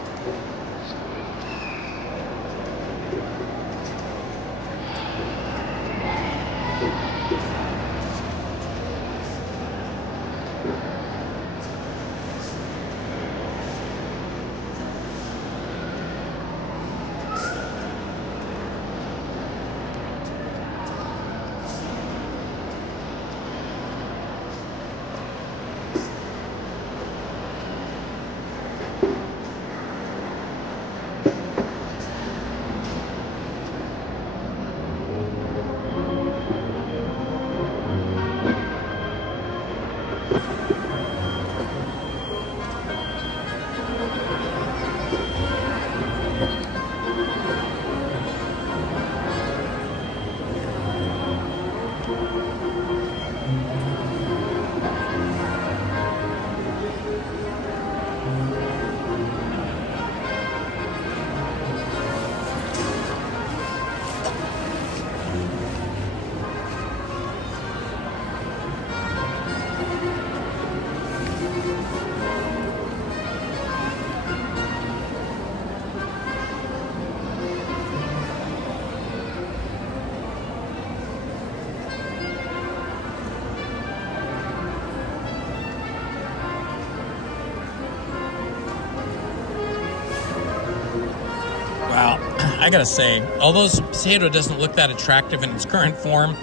Wow, I gotta say, although potato doesn't look that attractive in its current form,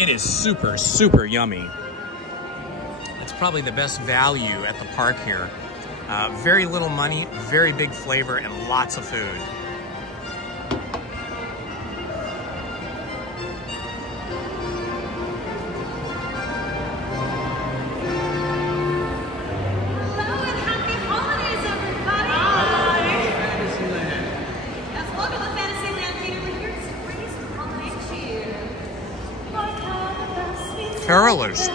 it is super, super yummy. It's probably the best value at the park here. Very little money, very big flavor, and lots of food. carolers.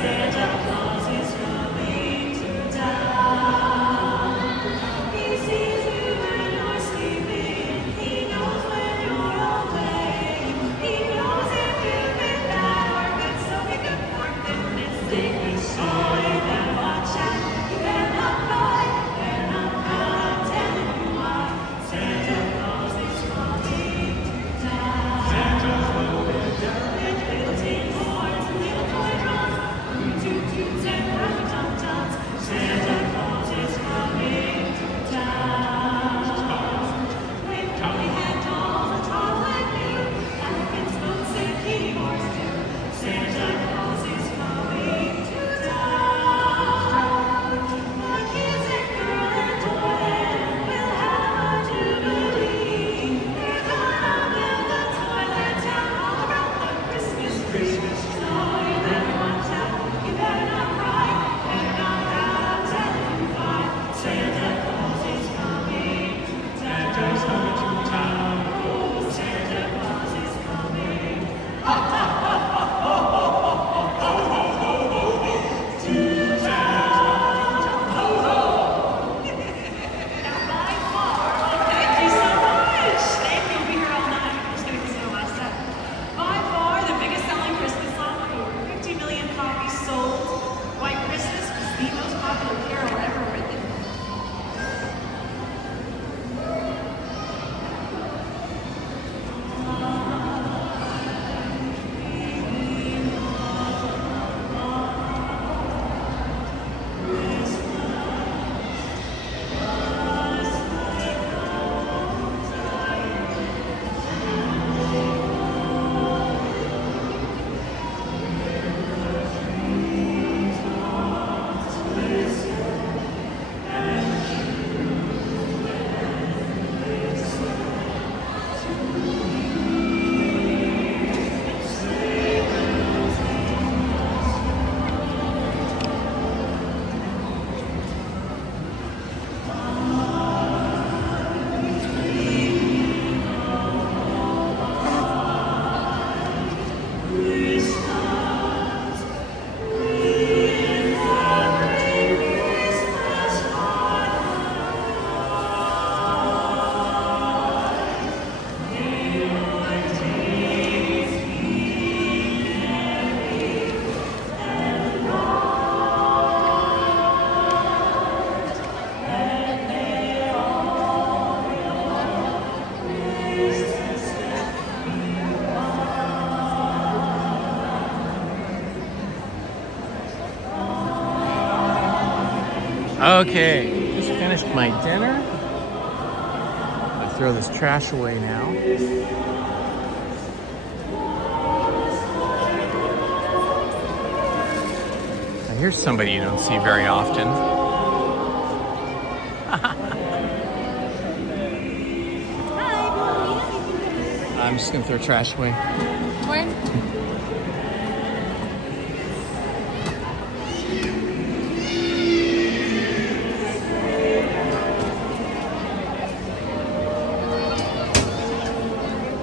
Santa Claus is coming. Okay, just finished my dinner. I'll throw this trash away now. Now here's somebody you don't see very often. I'm just gonna throw trash away. Where?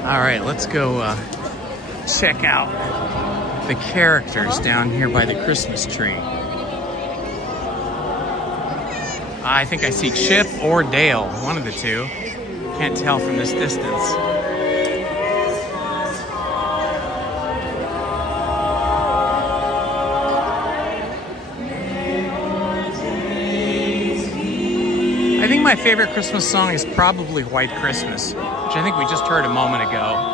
All right, let's go check out the characters down here by the Christmas tree. I think I see Chip or Dale, one of the two. Can't tell from this distance. I think my favorite Christmas song is probably White Christmas, which I think we just heard a moment ago.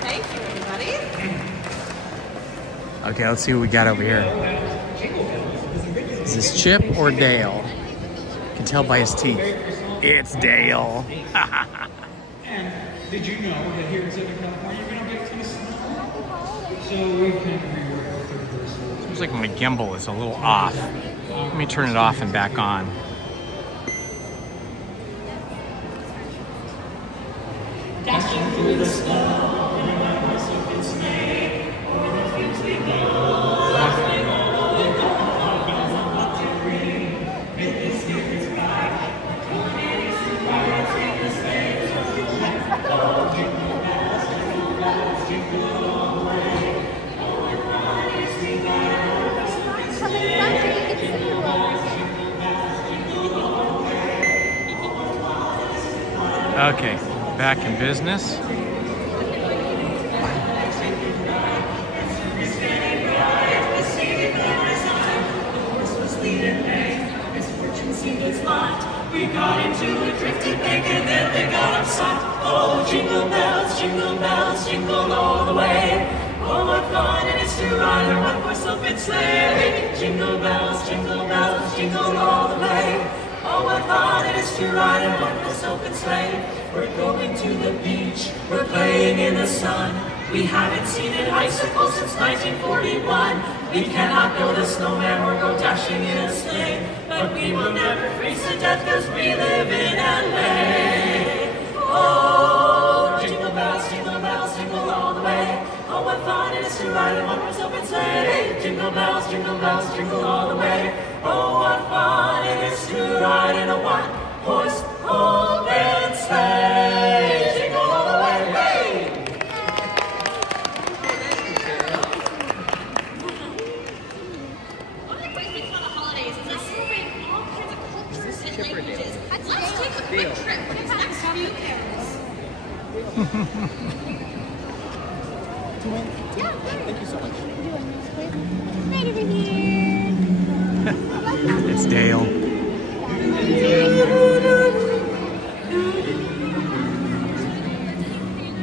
Thank you, everybody. Okay, let's see what we got over here. Is this Chip or Dale? You can tell by his teeth. It's Dale. And did you know that here in Southern California we don't get too snow? So we've kind of reworked for the first. Seems like my gimbal is a little off. Let me turn it off and back on. Dashing through the snow, in my open sleigh, over the fields we go, laughing all the way home. Not to rain, make this year is back. Come here, it's the pirates in the sleigh. Oh, jingle bells, jingle all the way. Oh, what fun it is to ride on a open sleigh. Jingle bells, jingle all the way. Oh, what fun it is to ride on a Okay, back in business. We got into a drifting bank and then they got upset. Oh, jingle bells, jingle all the way. Oh, what fun it is to ride a one-horse open sleigh. Jingle bells, jingle all the way. Oh, what fun it is to ride a one-horse open sleigh. We're going to the beach, we're playing in the sun. We haven't seen an icicle since 1941. We cannot build a snowman or go dashing in a sleigh. But we will never freeze to death cause we live in LA. Oh, jingle bells, jingle all the way. Oh, what fun it is to ride a one-horse open sleigh. Jingle bells, jingle all the way. Oh, what fun it is to ride in a one-horse open sleigh. Jingle all the way, hey! One of the great things about the holidays is they celebrate all kinds of cultures and languages. Let's take a quick trip to the next few carols. Thank you so much. Right over here. It's Dale.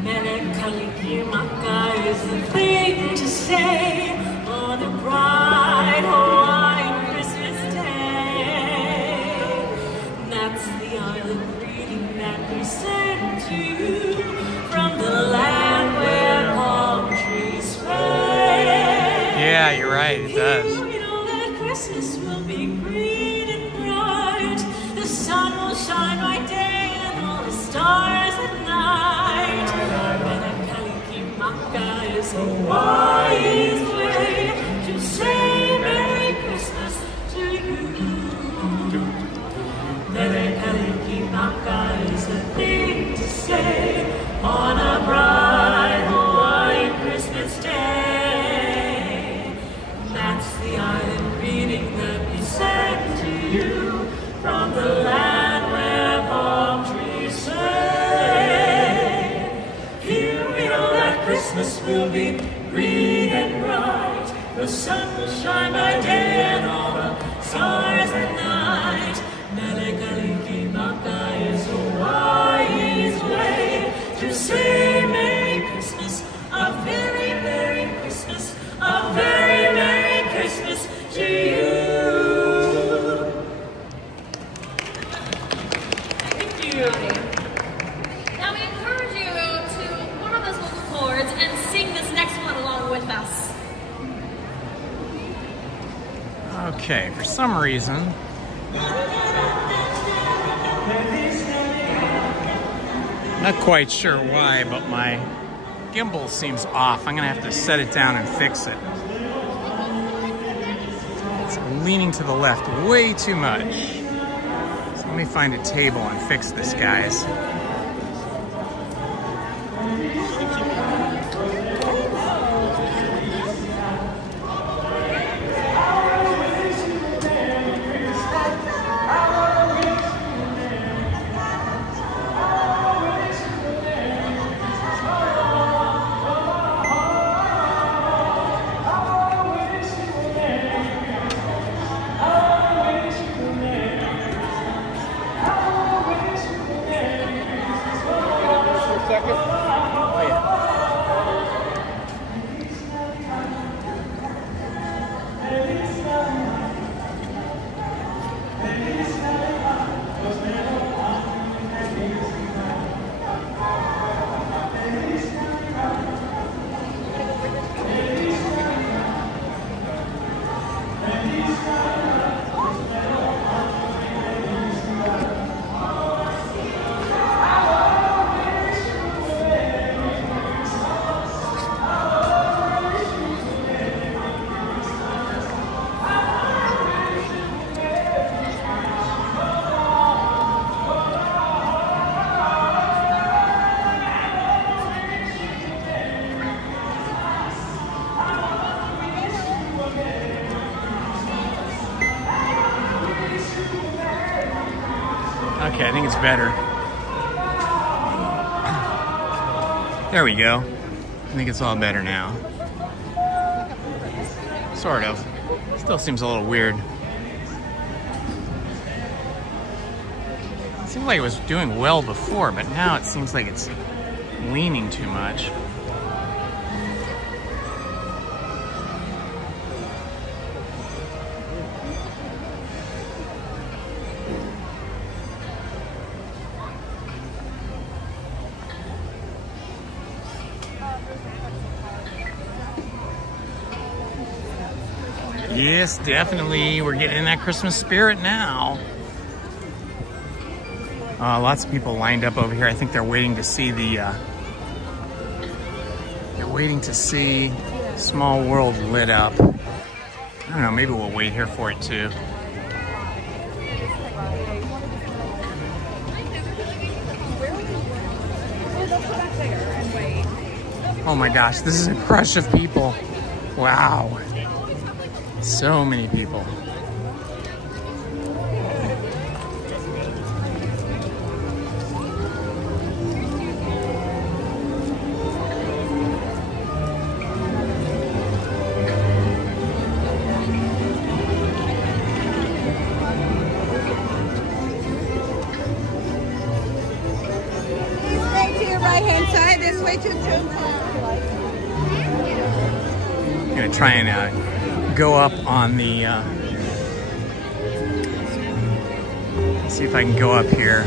Melancholy is the thing to say on a bright Hawaiian Christmas day. That's the island greeting that we send to you from the land where palm trees sway. Yeah, you're right, it does. You know that Christmas will be green and bright. The sun will shine by day and all the stars at night. Maka is Hawaii's way to say Merry Christmas to you. Maka is the thing to say on a bright Hawaiian Christmas day. That's the island greeting that we send to you from the land where palm trees sway. Here we know that Christmas will be green and bright. the sun will shine by day and all the stars at night. Melikaliki Maka is a wise way to say Merry Christmas, a very Merry Christmas, a very Merry Christmas to you. Thank you. Now we encourage you to one of those vocal cords and sing this next one along with us. Okay, for some reason, not quite sure why, but my gimbal seems off. I'm gonna have to set it down and fix it. It's leaning to the left way too much. So let me find a table and fix this, guys. Okay, I think it's better. There we go. I think it's all better now. Sort of. Still seems a little weird. It seemed like it was doing well before, but now it seems like it's leaning too much. Yes, definitely. We're getting in that Christmas spirit now. Lots of people lined up over here. I think they're waiting to see the... they're waiting to see Small World lit up. I don't know, maybe we'll wait here for it too. Oh my gosh, this is a crush of people. Wow. So many people. Stay to your right-hand side, this way to the drum. I'm gonna try and go up on the, see if I can go up here.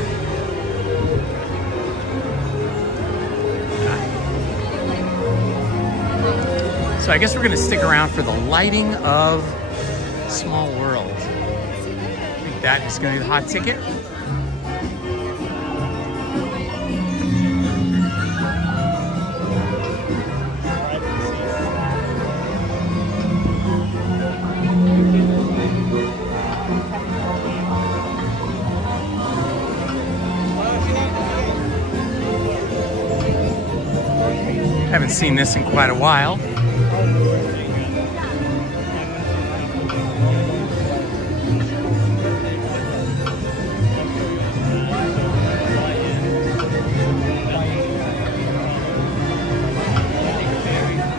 So I guess we're gonna stick around for the lighting of Small World. I think that is gonna be the hot ticket. Haven't seen this in quite a while.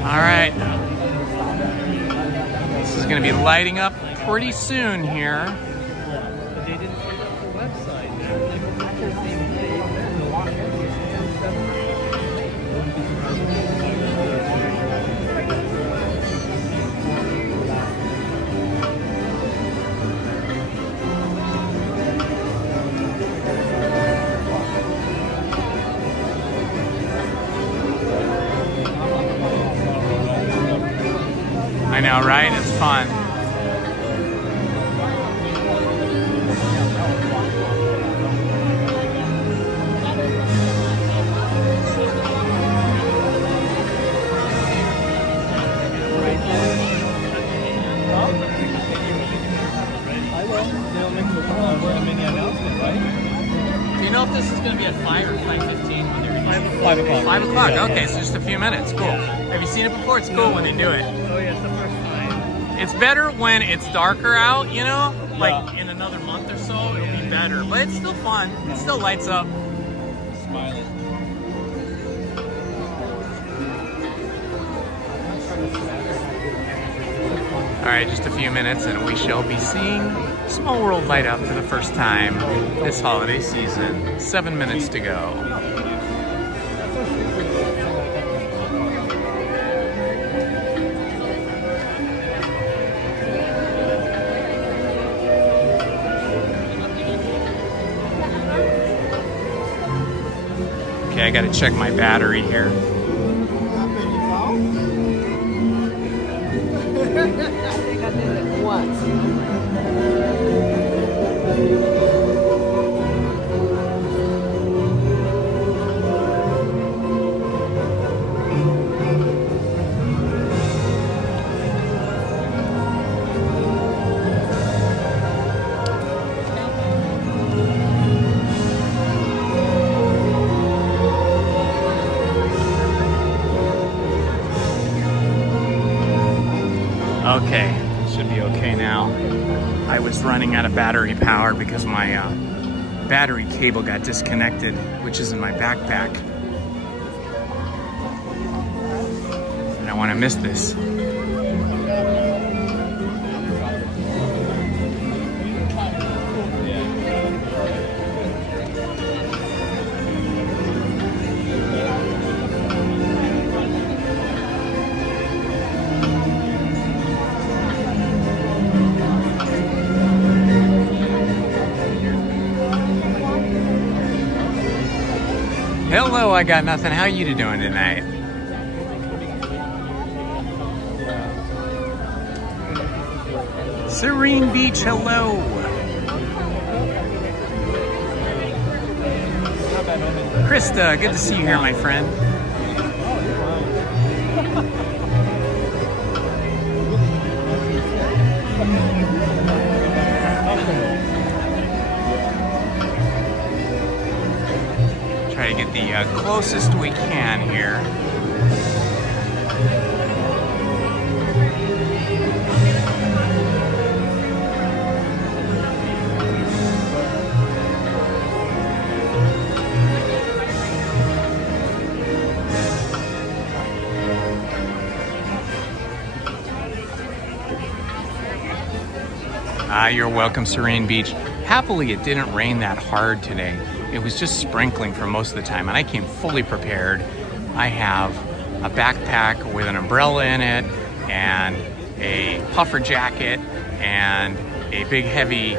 All right. lighting up pretty soon here. But they didn't figure out the website. I know, right? It's fun. Do you know if this is going to be at 5 or 5:15 when they're releasing? 5 o'clock. 5 o'clock, Yeah, okay, yeah. so just a few minutes, cool. Have you seen it before? It's cool when they do it. Oh yeah, it's the first time. It's better when it's darker out, you know? Like in another month or so, it'll be better. But it's still fun. It still lights up. Smiling. All right, just a few minutes and we shall be seeing Small World light up for the first time this holiday season. 7 minutes to go. Okay, I gotta check my battery here. I think I did it once. Okay, should be okay now. I was running out of battery power because my battery cable got disconnected, which is in my backpack. And I want to miss this. Hello, I got nothing. How you doing tonight? Serene Beach, hello. Krista, good to see you here, my friend. Try to get the closest we can here. You're welcome, Serene Beach. Happily, it didn't rain that hard today. It was just sprinkling for most of the time, and I came fully prepared. I have a backpack with an umbrella in it, and a puffer jacket, and a big heavy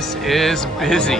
This is busy.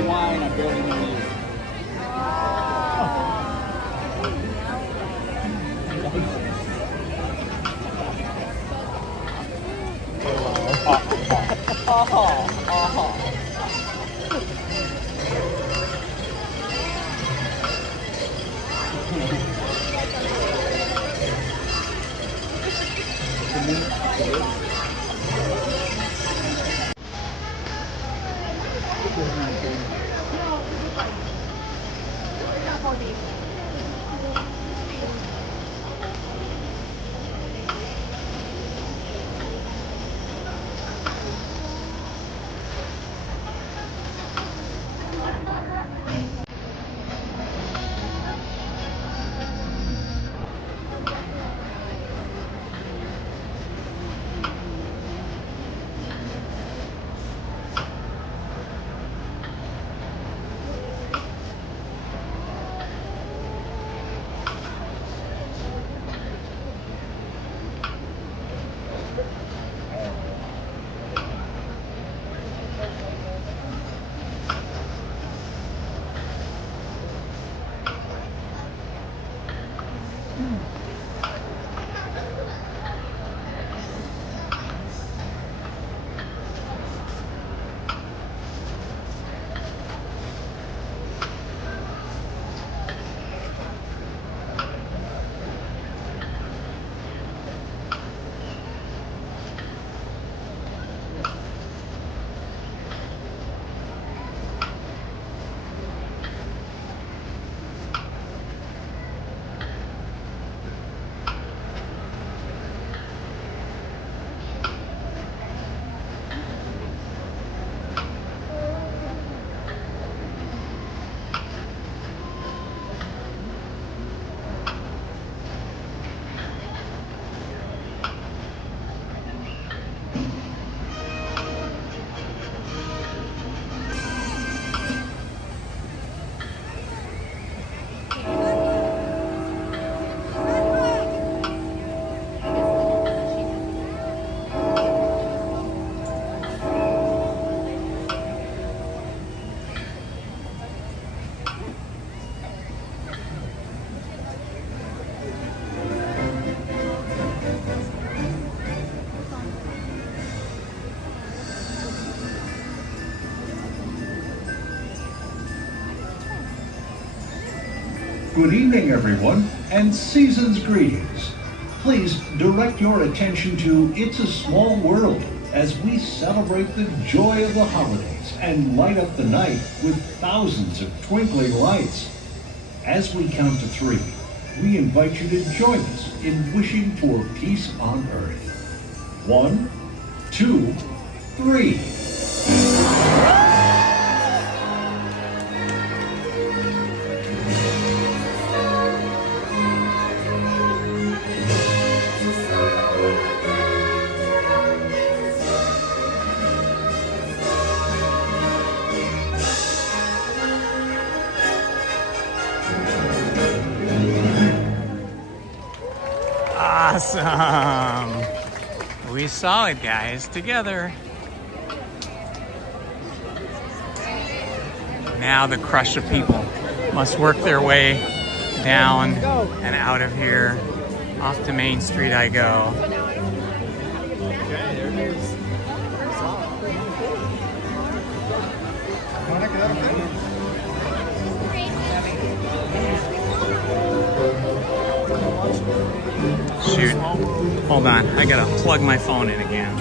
Good evening, everyone, and season's greetings. Please direct your attention to It's a Small World as we celebrate the joy of the holidays and light up the night with thousands of twinkling lights. As we count to 3, we invite you to join us in wishing for peace on earth. 1, 2, 3. Awesome! We saw it, guys, together. Now the crush of people must work their way down and out of here. Off to Main Street I go. Shoot. Hold on. I gotta plug my phone in again.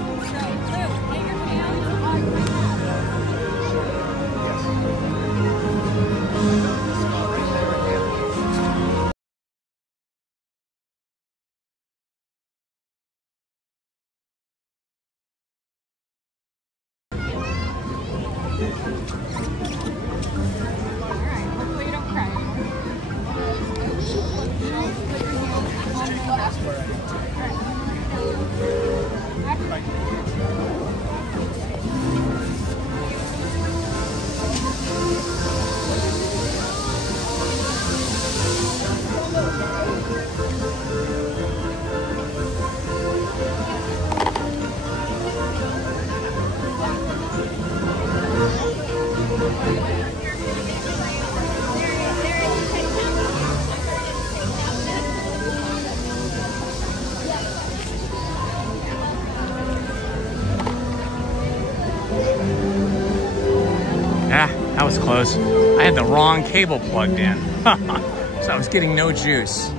was close. I had the wrong cable plugged in. So I was getting no juice.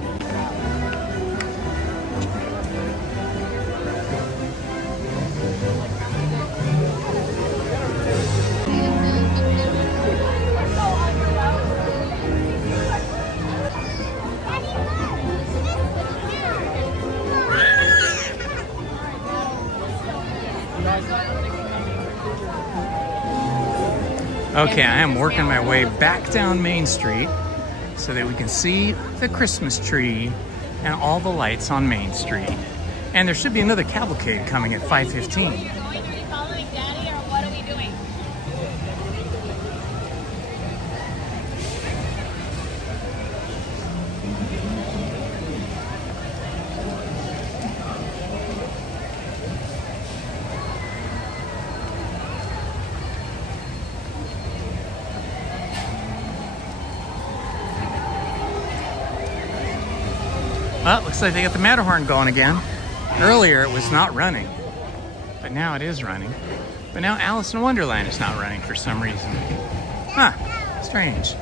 Okay, I am working my way back down Main Street so that we can see the Christmas tree and all the lights on Main Street. And there should be another cavalcade coming at 5:15. Well, looks like they got the Matterhorn going again. Earlier it was not running, but now it is running. But now Alice in Wonderland is not running for some reason. Huh, strange.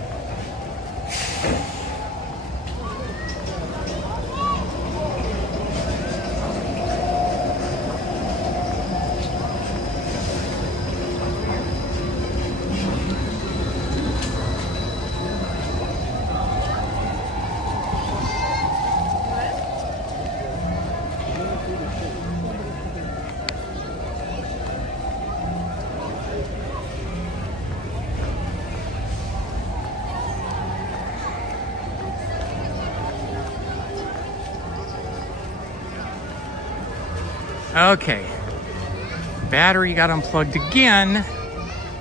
Okay, battery got unplugged again,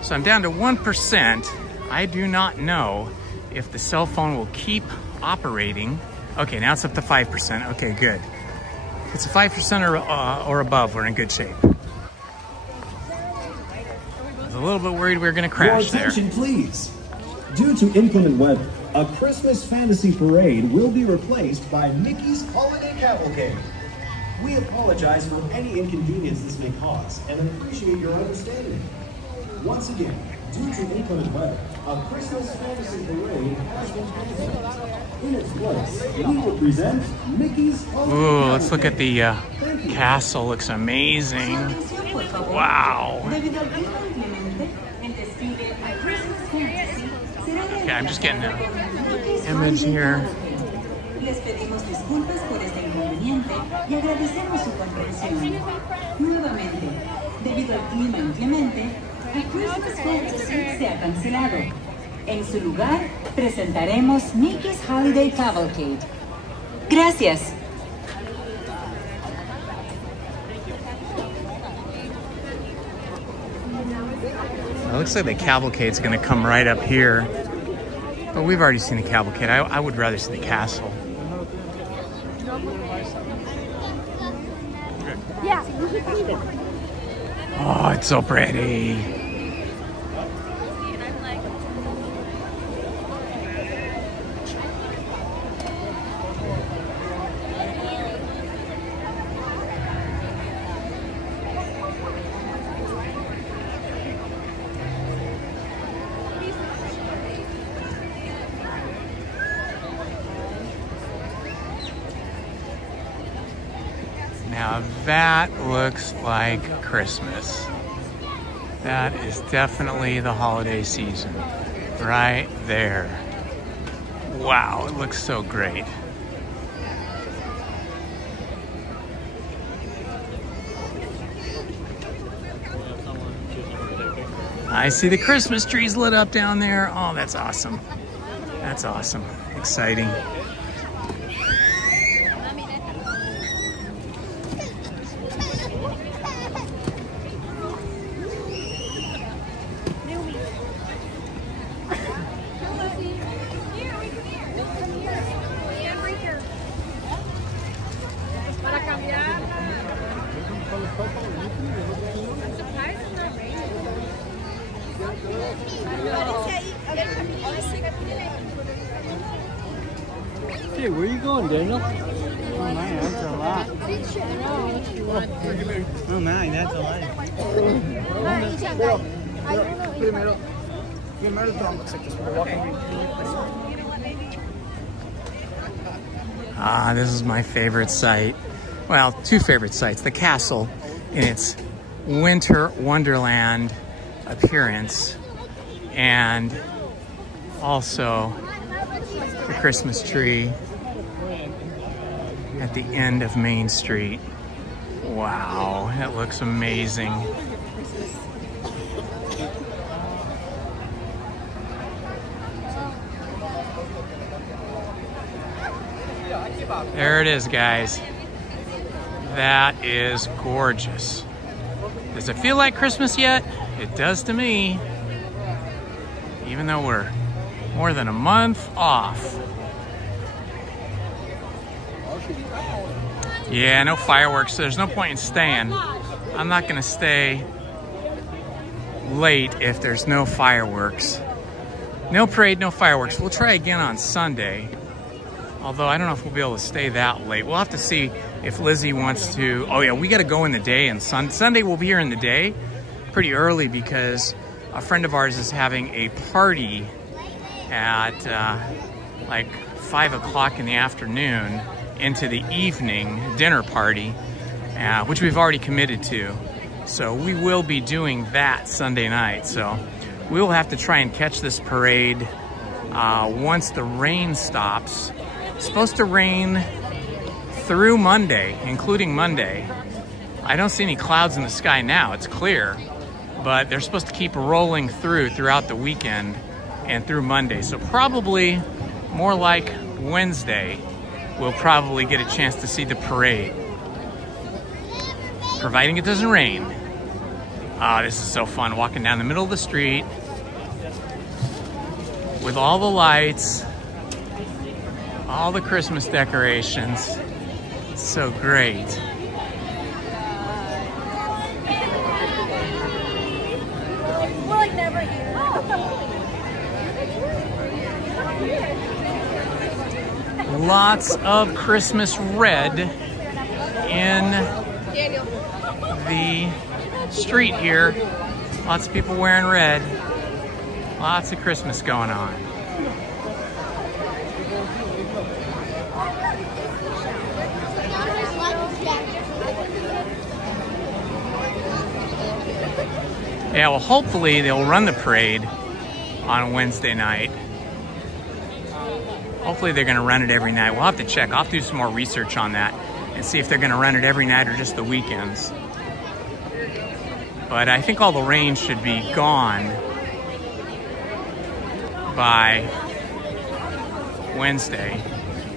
so I'm down to 1%. I do not know if the cell phone will keep operating. Okay, now it's up to 5%. Okay, good. If it's a 5% or above, we're in good shape. I was a little bit worried we were going to crash there. Your attention, please. Due to inclement weather, a Christmas fantasy parade will be replaced by Mickey's Holiday Cavalcade. We apologize for any inconvenience this may cause and appreciate your understanding. Once again, due to inclement weather, a Christmas fantasy parade has been canceled. In its place, we will present Mickey's Holiday Ooh, let's look at the castle. Looks amazing. Wow. Okay, I'm just getting an image here. Les pedimos disculpas por este inconveniente y agradecemos su comprensión. Nuevamente, debido al clima inclemente, el Christmas Fantasy se ha cancelado. En su lugar, presentaremos Mickey's Holiday Cavalcade. Gracias. It looks like the cavalcade's going to come right up here. But we've already seen the cavalcade. I would rather see the castle. Yeah, you should leave it. Oh, it's so pretty. Now that looks like Christmas. That is definitely the holiday season right there. Wow, it looks so great. I see the Christmas trees lit up down there. Oh, that's awesome. That's awesome. Exciting. Hey, where are you going, Daniel? Oh man, that's a lot. Oh man, that's a lot. Ah, this is my favorite site. Well, two favorite sites. The castle in its winter wonderland appearance, and also the Christmas tree at the end of Main Street. Wow, that looks amazing. There it is, guys. That is gorgeous. Does it feel like Christmas yet? It does to me. Even though we're more than a month off. Yeah, no fireworks, so there's no point in staying. I'm not gonna stay late if there's no fireworks. No parade, no fireworks. We'll try again on Sunday. Although I don't know if we'll be able to stay that late. We'll have to see if Lizzie wants to. Oh yeah, we gotta go in the day, and Sunday we'll be here in the day pretty early because a friend of ours is having a party at like 5 o'clock in the afternoon into the evening dinner party, which we've already committed to. So we will be doing that Sunday night. So we will have to try and catch this parade once the rain stops. It's supposed to rain through Monday, including Monday. I don't see any clouds in the sky now. It's clear, but they're supposed to keep rolling throughout the weekend and through Monday. So probably more like Wednesday, we'll probably get a chance to see the parade, providing it doesn't rain. Ah, this is so fun, walking down the middle of the street with all the lights, all the Christmas decorations. It's so great. We're like never here. Lots of Christmas red in the street here. Lots of people wearing red. Lots of Christmas going on. Yeah, well, hopefully they'll run the parade on Wednesday night. Hopefully they're going to run it every night. We'll have to check. I'll have to do some more research on that and see if they're going to run it every night or just the weekends. But I think all the rain should be gone by Wednesday.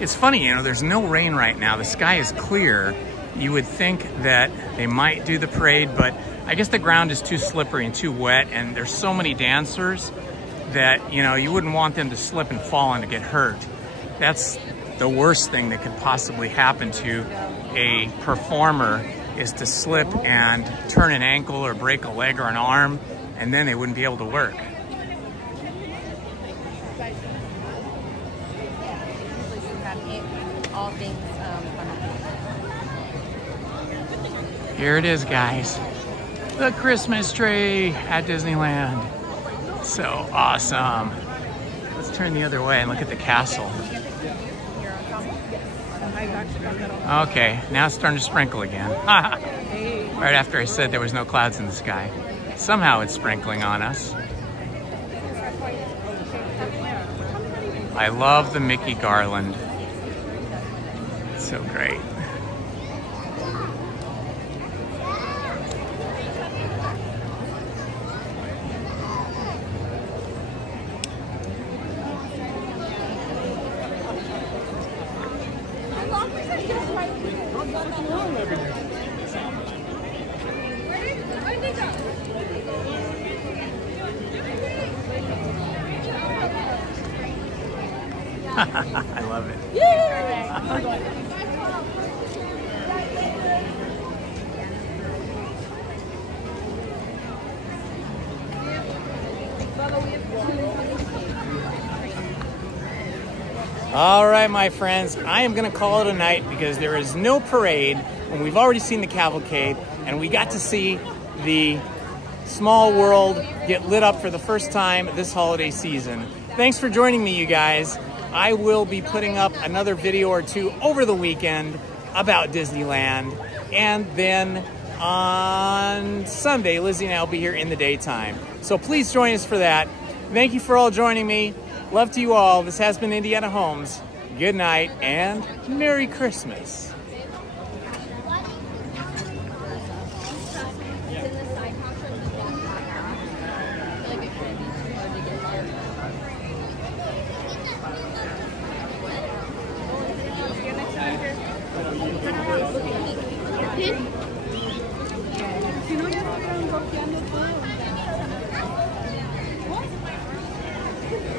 It's funny, you know, there's no rain right now. The sky is clear. You would think that they might do the parade, but I guess the ground is too slippery and too wet, and there's so many dancers that, you know, you wouldn't want them to slip and fall and to get hurt. That's the worst thing that could possibly happen to a performer, is to slip and turn an ankle or break a leg or an arm, and then they wouldn't be able to work. Here it is, guys. The Christmas tree at Disneyland. So awesome. Let's turn the other way and look at the castle. Okay, now it's starting to sprinkle again. Right after I said there was no clouds in the sky. Somehow it's sprinkling on us. I love the Mickey garland. It's so great. I love it. All right, my friends, I am going to call it a night because there is no parade, and we've already seen the cavalcade, and we got to see the small world get lit up for the first time this holiday season. Thanks for joining me, you guys. I will be putting up another video or two over the weekend about Disneyland, and then on Sunday, Lizzie and I will be here in the daytime. So please join us for that. Thank you for all joining me. Love to you all. This has been Indiana Holmes. Good night and Merry Christmas.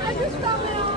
I just found it out.